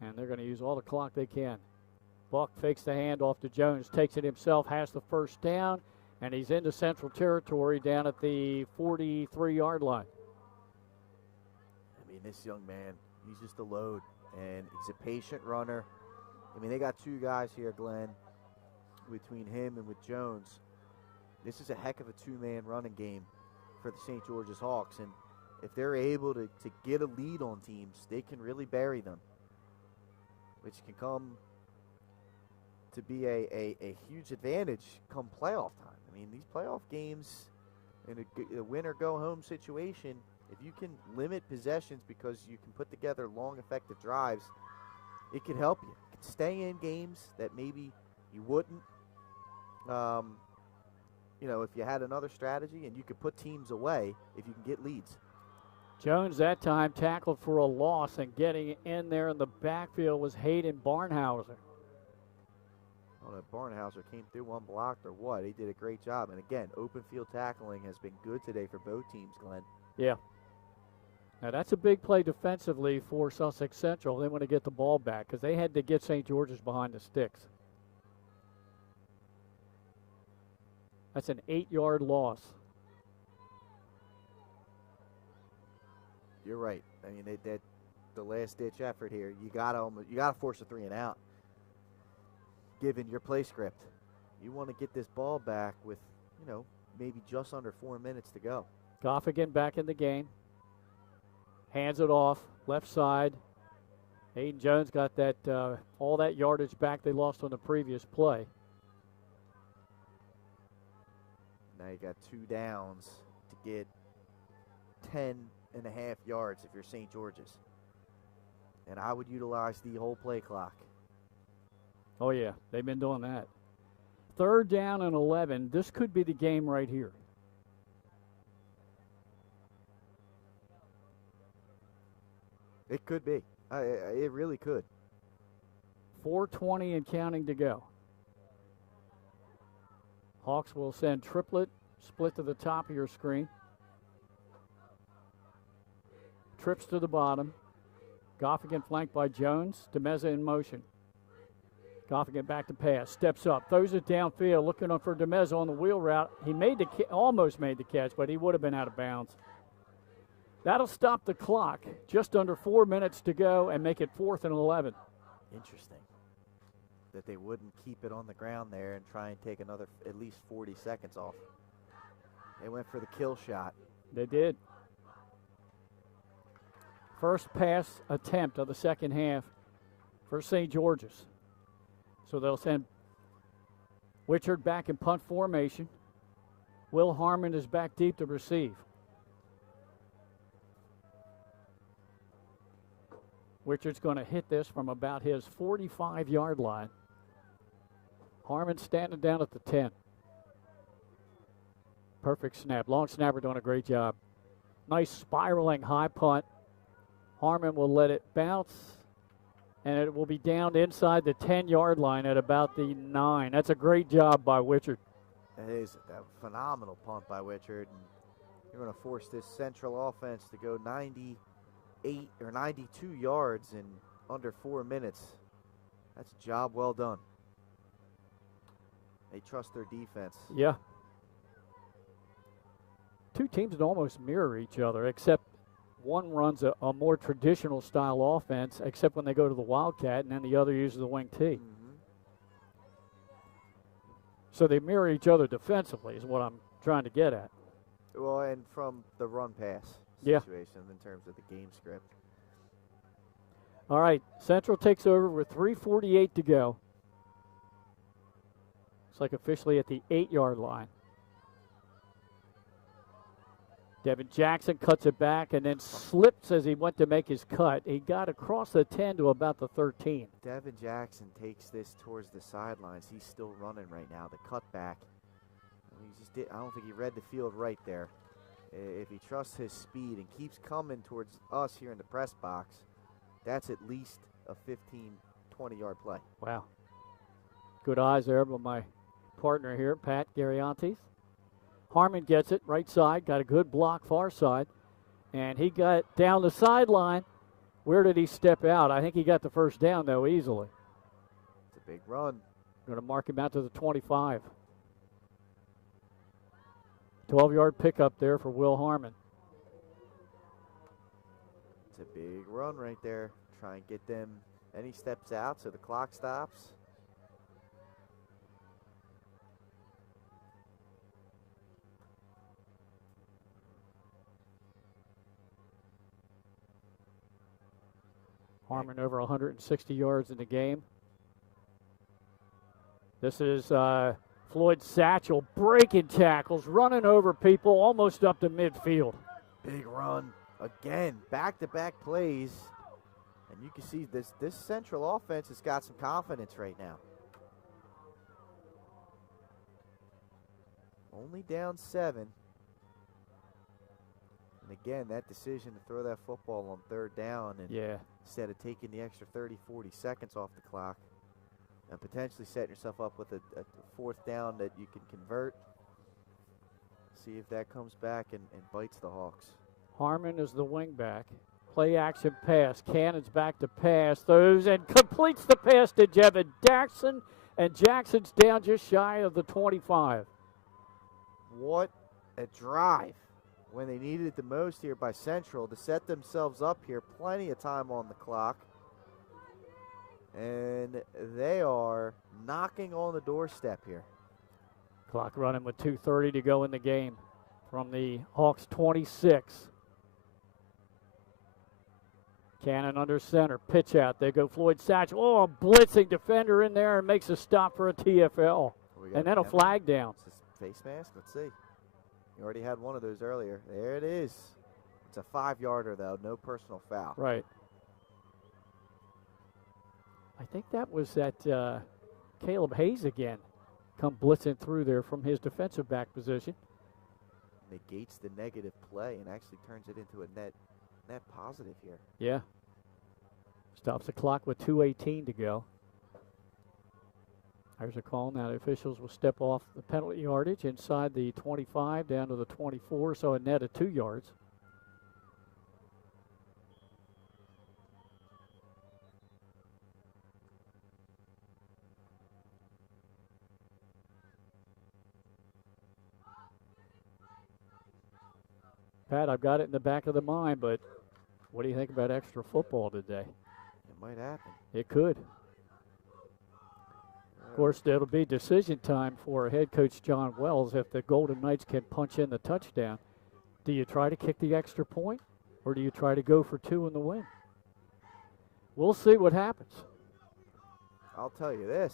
And they're going to use all the clock they can. Buck fakes the handoff to Jones, takes it himself, has the 1st down, and he's into Central territory down at the 43-yard line. I mean, this young man, he's just a load, and he's a patient runner. I mean, they got 2 guys here, Glenn, between him and with Jones. This is a heck of a 2-man running game for the St. George's Hawks, and if they're able to get a lead on teams, they can really bury them, which can come to be a huge advantage come playoff time. I mean, these playoff games in a win or go home situation, if you can limit possessions because you can put together long, effective drives, it could help you. You could stay in games that maybe you wouldn't. If you had another strategy, and you could put teams away if you can get leads. Jones that time tackled for a loss, and getting in there in the backfield was Hayden Barnhauser. I don't know if Barnhauser came through unblocked or what. He did a great job. And again, open field tackling has been good today for both teams, Glenn. Yeah. Now that's a big play defensively for Sussex Central. They want to get the ball back because they had to get St. George's behind the sticks. That's an 8-yard loss. You're right. I mean, the last-ditch effort here. You gotta force a 3 and out. Given your play script, you want to get this ball back with, maybe just under 4 minutes to go. Goffigan back in the game. Hands it off, left side. Hayden Jones got that all that yardage back they lost on the previous play. Now you got 2 downs to get 10 and a half yards if you're St. George's. And I would utilize the whole play clock. Oh, yeah, they've been doing that. 3rd down and 11. This could be the game right here. It could be. It really could. 4:20 and counting to go. Hawks will send triplet, split to the top of your screen. Trips to the bottom. Goffigan flanked by Jones. DeMeza in motion. Goffigan back to pass. Steps up. Throws it downfield. Looking for DeMeza on the wheel route. He almost made the catch, but he would have been out of bounds. That'll stop the clock. Just under 4 minutes to go and make it 4th and 11. Interesting that they wouldn't keep it on the ground there and try and take another at least 40 seconds off. They went for the kill shot. They did. First pass attempt of the second half for St. George's. So they'll send Wichard back in punt formation. Will Harmon is back deep to receive. Wichard's going to hit this from about his 45-yard line. Harmon standing down at the 10. Perfect snap. Long snapper doing a great job. Nice spiraling high punt. Harmon will let it bounce, and it will be down inside the 10-yard line at about the 9. That's a great job by Wichard. It is a phenomenal punt by Wichard. And you're going to force this Central offense to go 98 or 92 yards in under 4 minutes. That's a job well done. They trust their defense. Yeah. Two teams that almost mirror each other, except one runs a more traditional style offense, except when they go to the Wildcat, and then the other uses the wing T. Mm-hmm. So they mirror each other defensively is what I'm trying to get at. Well, and from the run-pass Yeah. situation in terms of the game script. All right, Central takes over with 3:48 to go. It's like officially at the 8-yard line. Devin Jackson cuts it back and then slips as he went to make his cut. He got across the 10 to about the 13. Devin Jackson takes this towards the sidelines. He's still running right now. The cutback. I don't think he read the field right there. If he trusts his speed and keeps coming towards us here in the press box, that's at least a 15, 20-yard play. Wow. Good eyes there by my partner here, Pat Gariantes. Harmon gets it right side, got a good block far side, and he got down the sideline. Where did he step out? I think he got the first down, though, easily. It's a big run. Going to mark him out to the 25. 12-yard pickup there for Will Harmon. It's a big run right there. Try and get them any steps out so the clock stops. Harmon over 160 yards in the game. This is Floyd Satchel breaking tackles, running over people almost up to midfield. Big run again, back-to-back plays. And you can see this Central offense has got some confidence right now. Only down 7. And again, that decision to throw that football on 3rd down and instead of taking the extra 30, 40 seconds off the clock and potentially setting yourself up with a 4th down that you can convert. See if that comes back and bites the Hawks. Harmon is the wing back. Play action pass. Cannon's back to pass. Throws and completes the pass to Jevin Jackson. And Jackson's down just shy of the 25. What a drive when they needed it the most here by Central to set themselves up here. Plenty of time on the clock. And they are knocking on the doorstep here. Clock running with 2:30 to go in the game from the Hawks 26. Cannon under center, pitch out. They go Floyd Satchel. Oh, a blitzing defender in there and makes a stop for a TFL. And then a flag down. Is this face mask? Let's see. You already had one of those earlier. There it is. It's a 5-yarder, though. No personal foul. Right. I think that was that Caleb Hayes again come blitzing through there from his defensive back position. Negates the negative play and actually turns it into a net positive here. Yeah. Stops the clock with 2:18 to go. There's a call. Now the officials will step off the penalty yardage inside the 25 down to the 24, so a net of 2 yards. Pat, I've got it in the back of the mind, but what do you think about extra football today? It might happen. It could. Of course, it'll be decision time for head coach John Wells if the Golden Knights can punch in the touchdown. Do you try to kick the extra point, or do you try to go for 2 in the win? We'll see what happens. I'll tell you this.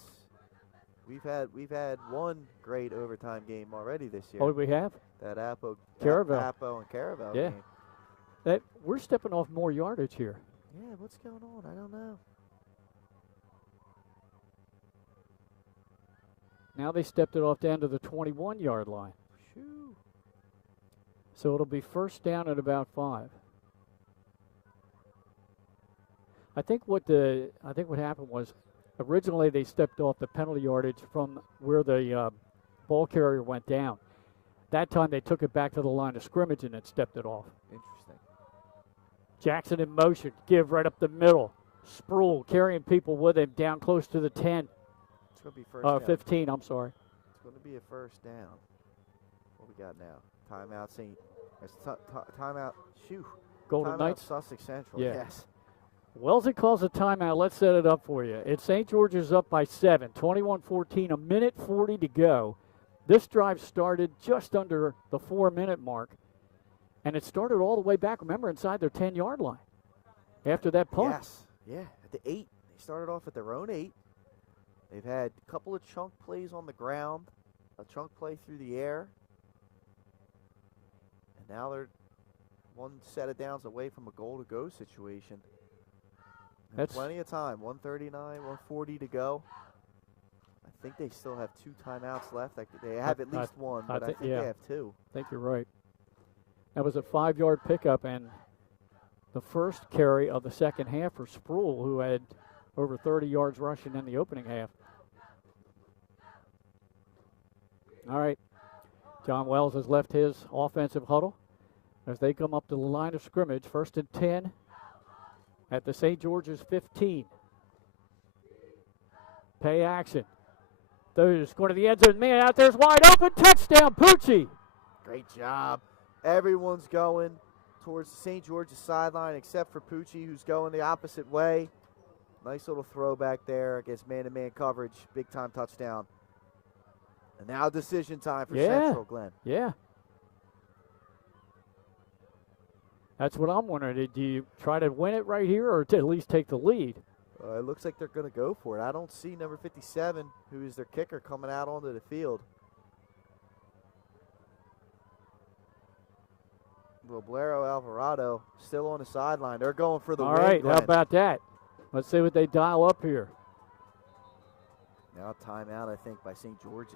We've had one great overtime game already this year. Oh, we have? That Appo and Caravel game. We're stepping off more yardage here. Yeah, what's going on? I don't know. Now they stepped it off down to the 21-yard line. Shoo. So it'll be first down at about 5. I think what happened was originally they stepped off the penalty yardage from where the ball carrier went down. That time they took it back to the line of scrimmage and then stepped it off. Interesting. Jackson in motion, give right up the middle. Sproul carrying people with him down close to the 10. It's going to be first down. 15, I'm sorry. It's going to be a first down. What we got now? Timeout, timeout, Golden timeout Knights? Sussex Central, Yeah. yes. Wellesley calls a timeout. Let's set it up for you. It's St. George's up by 7, 21-14, a minute 40 to go. This drive started just under the 4-minute mark, and it started all the way back, remember, inside their 10-yard line after that punt. Yes, yeah, at the 8. They started off at their own 8. They've had a couple of chunk plays on the ground, a chunk play through the air, and now they're one set of downs away from a goal-to-go situation. That's plenty of time, 1:39, 1:40 to go. I think they still have 2 timeouts left. They have at least one, but I think they have 2. I think you're right. That was a 5-yard pickup, and the first carry of the second half for Sproul, who had over 30 yards rushing in the opening half. All right. John Wells has left his offensive huddle as they come up to the line of scrimmage. 1st and 10 at the St. George's 15. Pay action. Those going to the end zone. Man out there's wide open. Touchdown, Pucci. Great job. Everyone's going towards the St. George's sideline except for Pucci, who's going the opposite way. Nice little throwback there against man-to-man coverage. Big-time touchdown. And now decision time for Central, Glenn. Yeah. That's what I'm wondering. Do you try to win it right here or to at least take the lead? It looks like they're going to go for it. I don't see number 57, who is their kicker, coming out onto the field. Roblero Alvarado still on the sideline. They're going for the win. All right, Glenn. how about that? Let's see what they dial up here. Now timeout, I think, by St. George's.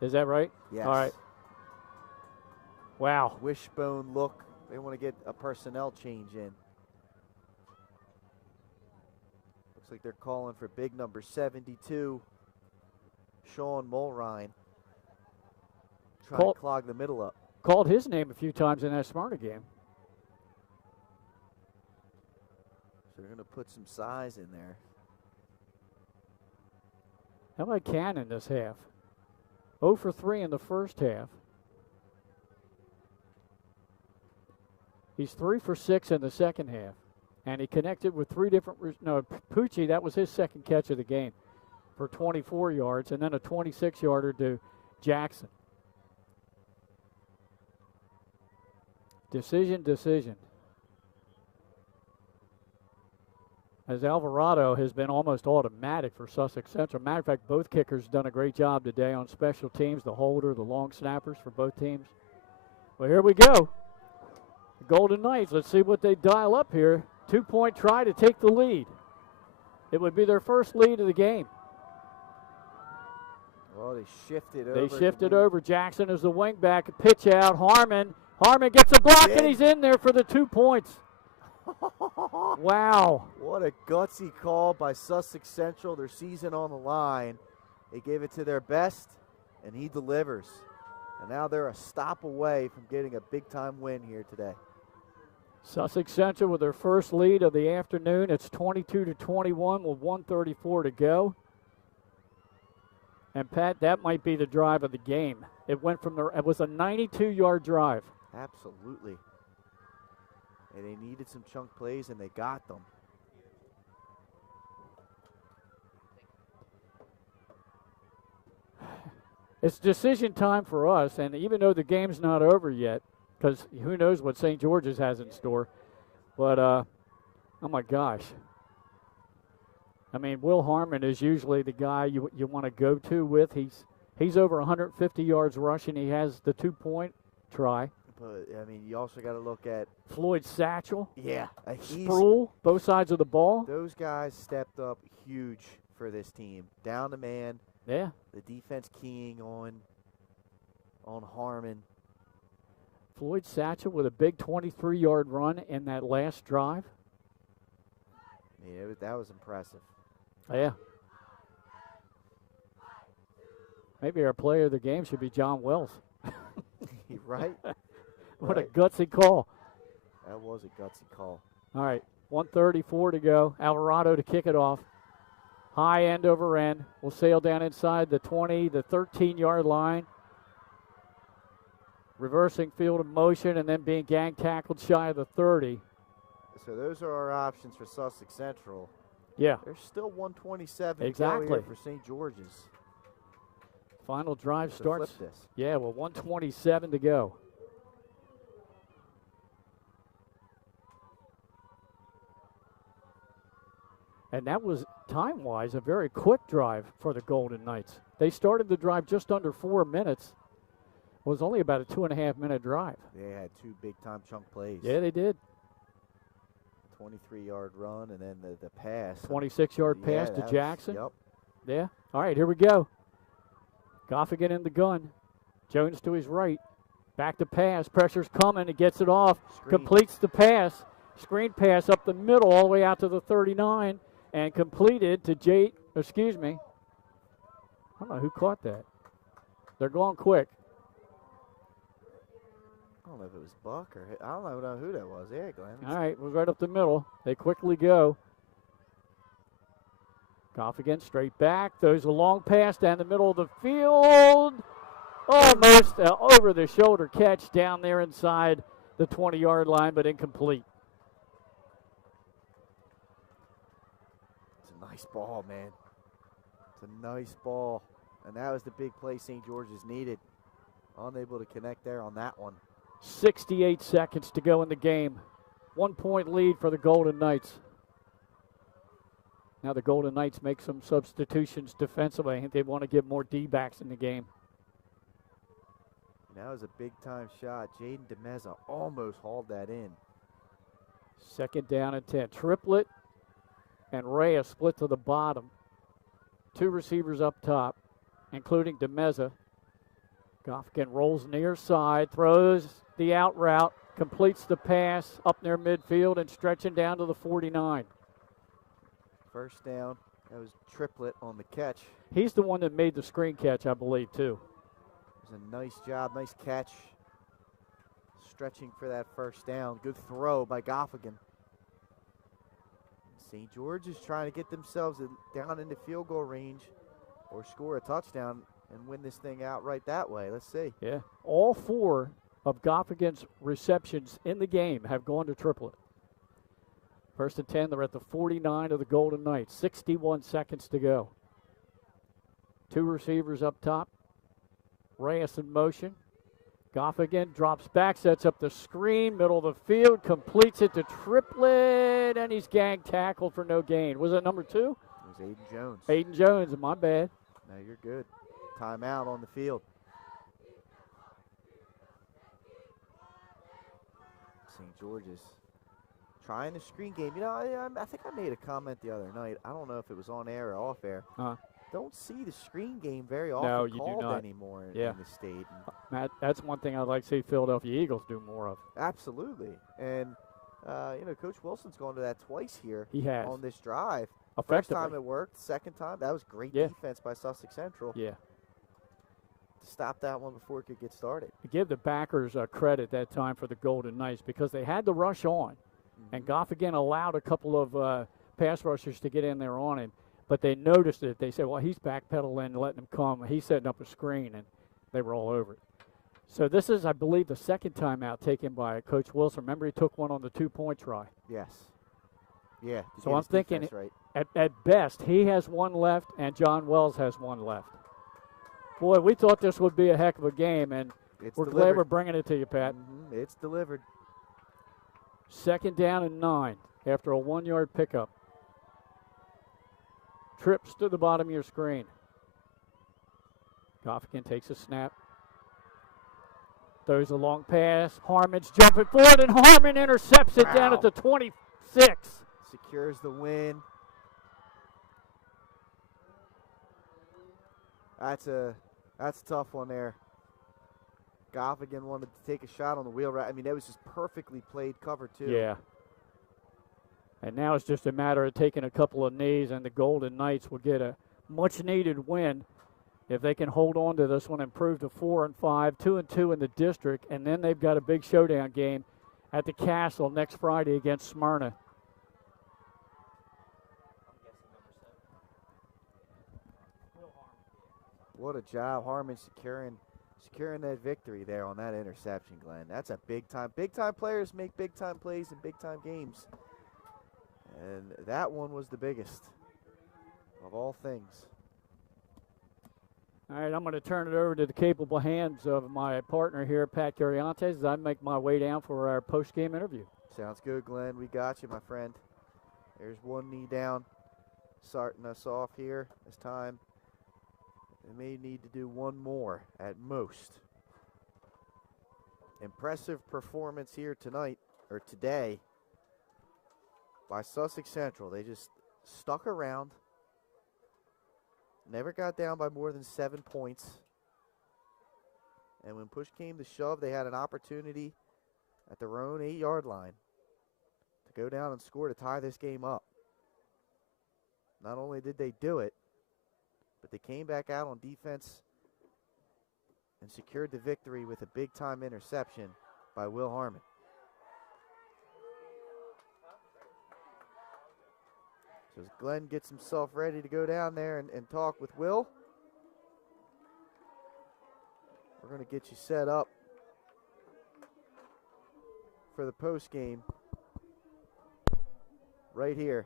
Is that right? Yes. All right. Wow. Wishbone look. They want to get a personnel change in. Looks like they're calling for big number 72, Sean Mulrine. Trying to clog the middle up. Called his name a few times in that Smyrna game. So they're going to put some size in there. How about Cannon this half? 0 for 3 in the first half. He's 3 for 6 in the second half. And he connected with 3 different, Pucci, that was his second catch of the game for 24 yards, and then a 26-yarder to Jackson. Decision. As Alvarado has been almost automatic for Sussex Central. Matter of fact, both kickers done a great job today on special teams, the holder, the long snappers for both teams. Well, here we go. The Golden Knights, let's see what they dial up here. 2-point try to take the lead. It would be their first lead of the game. Well, they shifted over. They shifted over. Jackson is the wing back. Pitch out. Harmon gets a block, and he's in there for the 2 points. Wow. What a gutsy call by Sussex Central. Their season on the line. They gave it to their best, and he delivers. And now they're a stop away from getting a big-time win here today. Sussex Central with their first lead of the afternoon. It's 22-21 with 1:34 to go. And Pat, that might be the drive of the game. It was a 92-yard drive. Absolutely. And they needed some chunk plays, and they got them. It's decision time for us, and even though the game's not over yet, because who knows what St. George's has in store, but, oh my gosh. I mean, Will Harmon is usually the guy you want to go to with. He's over 150 yards rushing. He has the 2-point try. But, I mean, you also got to look at Floyd Satchel. Yeah. Sproul, both sides of the ball. Those guys stepped up huge for this team. Down the man. Yeah. The defense keying on Harmon. Floyd Satchel with a big 23-yard run in that last drive. Yeah, that was impressive. Yeah. Maybe our player of the game should be John Wells. Right? What a gutsy call. That was a gutsy call. All right, 1:34 to go. Alvarado to kick it off. High end over end. We'll sail down inside the 13-yard line. Reversing field of motion and then being gang tackled shy of the 30. So those are our options for Sussex Central. Yeah. There's still 127 exactly to go here for St. George's. Final drive to starts. Flip this. Yeah, well, 1:27 to go. And that was, time-wise, a very quick drive for the Golden Knights. They started the drive just under 4 minutes. It was only about a 2.5-minute drive. They had 2 big-time chunk plays. Yeah, they did. 23-yard run and then the pass. 26-yard pass to Jackson. Yep. Yeah. All right, here we go. Goffigan in the gun. Jones to his right. Back to pass. Pressure's coming. He gets it off. Screen. Completes the pass. Screen pass up the middle all the way out to the 39. And completed to I don't know who caught that. They're going quick. I don't know if it was Buck or I don't know who that was. Yeah, Glenn. All right, we're right up the middle. They quickly go. Goffigan straight back. Throws a long pass down the middle of the field. Almost over the shoulder catch down there inside the 20-yard line, but incomplete. Nice ball, man. It's a nice ball. And that was the big play St. George's needed. Unable to connect there on that one. 68 seconds to go in the game. 1-point lead for the Golden Knights. Now the Golden Knights make some substitutions defensively. I think they want to get more D-backs in the game. That was a big-time shot. Jaden DeMeza almost hauled that in. Second down and 10. Triplett and Reyes split to the bottom. Two receivers up top, including DeMeza. Goffkin rolls near side, throws the out route, completes the pass up near midfield and stretching down to the 49. First down. That was Triplett on the catch. He's the one that made the screen catch, I believe, too. It was a nice job, nice catch. Stretching for that first down. Good throw by Goffkin. St. George is trying to get themselves down into field goal range or score a touchdown and win this thing outright that way. Let's see. Yeah. All four of Goffkin's receptions in the game have gone to Triplett. First and 10, they're at the 49 of the Golden Knights. 61 seconds to go. Two receivers up top. Reyes in motion. Goffkin drops back, sets up the screen, middle of the field, completes it to Triplett, and he's gang tackled for no gain. Was that number 2? It was Aiden Jones. Aiden Jones, my bad. No, you're good. Timeout on the field. St. George's trying the screen game. You know, I think I made a comment the other night. I don't know if it was on air or off air. Don't see the screen game very often called anymore in the state. Matt, that's one thing I'd like to see Philadelphia Eagles do more of. Absolutely. And, you know, Coach Wilson's gone to that twice here. He has. On this drive. Effectively. First time it worked. Second time, that was great defense by Sussex Central. Yeah. To stop that one before it could get started. To give the backers credit that time for the Golden Knights because they had the rush on. And Goffkin allowed a couple of pass rushers to get in there on him. But they noticed it. They said, well, he's backpedaling and letting him come. He's setting up a screen, and they were all over it. So this is, I believe, the second timeout taken by Coach Wilson. Remember, he took one on the 2-point try. Yes. Yeah. So I'm thinking, at best, he has one left, and John Wells has one left. Boy, we thought this would be a heck of a game, and we're glad we're bringing it to you, Pat. It's delivered. Second down and 9 after a 1-yard pickup. Trips to the bottom of your screen. Goffkin takes a snap. Throws a long pass. Harmon's jumping forward, and Harmon intercepts it down at the 26. Secures the win. That's a tough one there. Goffkin wanted to take a shot on the wheel route. I mean, that was just perfectly played cover, too. Yeah. And now it's just a matter of taking a couple of knees, and the Golden Knights will get a much-needed win if they can hold on to this one, improve to 4-5, 2-2 in the district, and then they've got a big showdown game at the Castle next Friday against Smyrna. What a job, Harmon securing that victory there on that interception, Glenn. That's a big time players make big-time plays in big-time games. And that one was the biggest of all things. All right, I'm going to turn it over to the capable hands of my partner here, Pat Carriantes, as I make my way down for our post-game interview. Sounds good, Glenn. We got you, my friend. There's one knee down, starting us off here this time. They may need to do one more at most. Impressive performance here tonight, or today, by Sussex Central. They just stuck around, never got down by more than 7 points. And when push came to shove, they had an opportunity at their own 8-yard line to go down and score to tie this game up. Not only did they do it, but they came back out on defense and secured the victory with a big-time interception by Will Harmon. So as Glenn gets himself ready to go down there and talk with Will, we're going to get you set up for the post game right here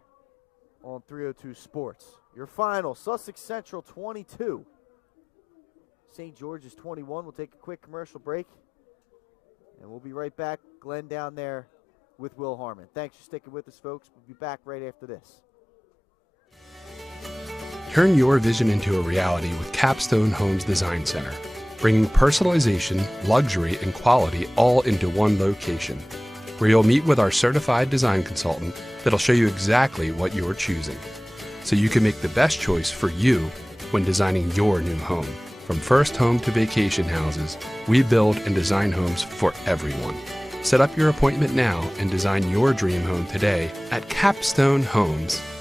on 302 Sports. Your final, Sussex Central 22, St. George's 21. We'll take a quick commercial break, and we'll be right back. Glenn down there with Will Harmon. Thanks for sticking with us, folks. We'll be back right after this. Turn your vision into a reality with Capstone Homes Design Center, bringing personalization, luxury, and quality all into one location, where you'll meet with our certified design consultant that'll show you exactly what you're choosing, so you can make the best choice for you when designing your new home. From first home to vacation houses, we build and design homes for everyone. Set up your appointment now and design your dream home today at capstonehomes.com.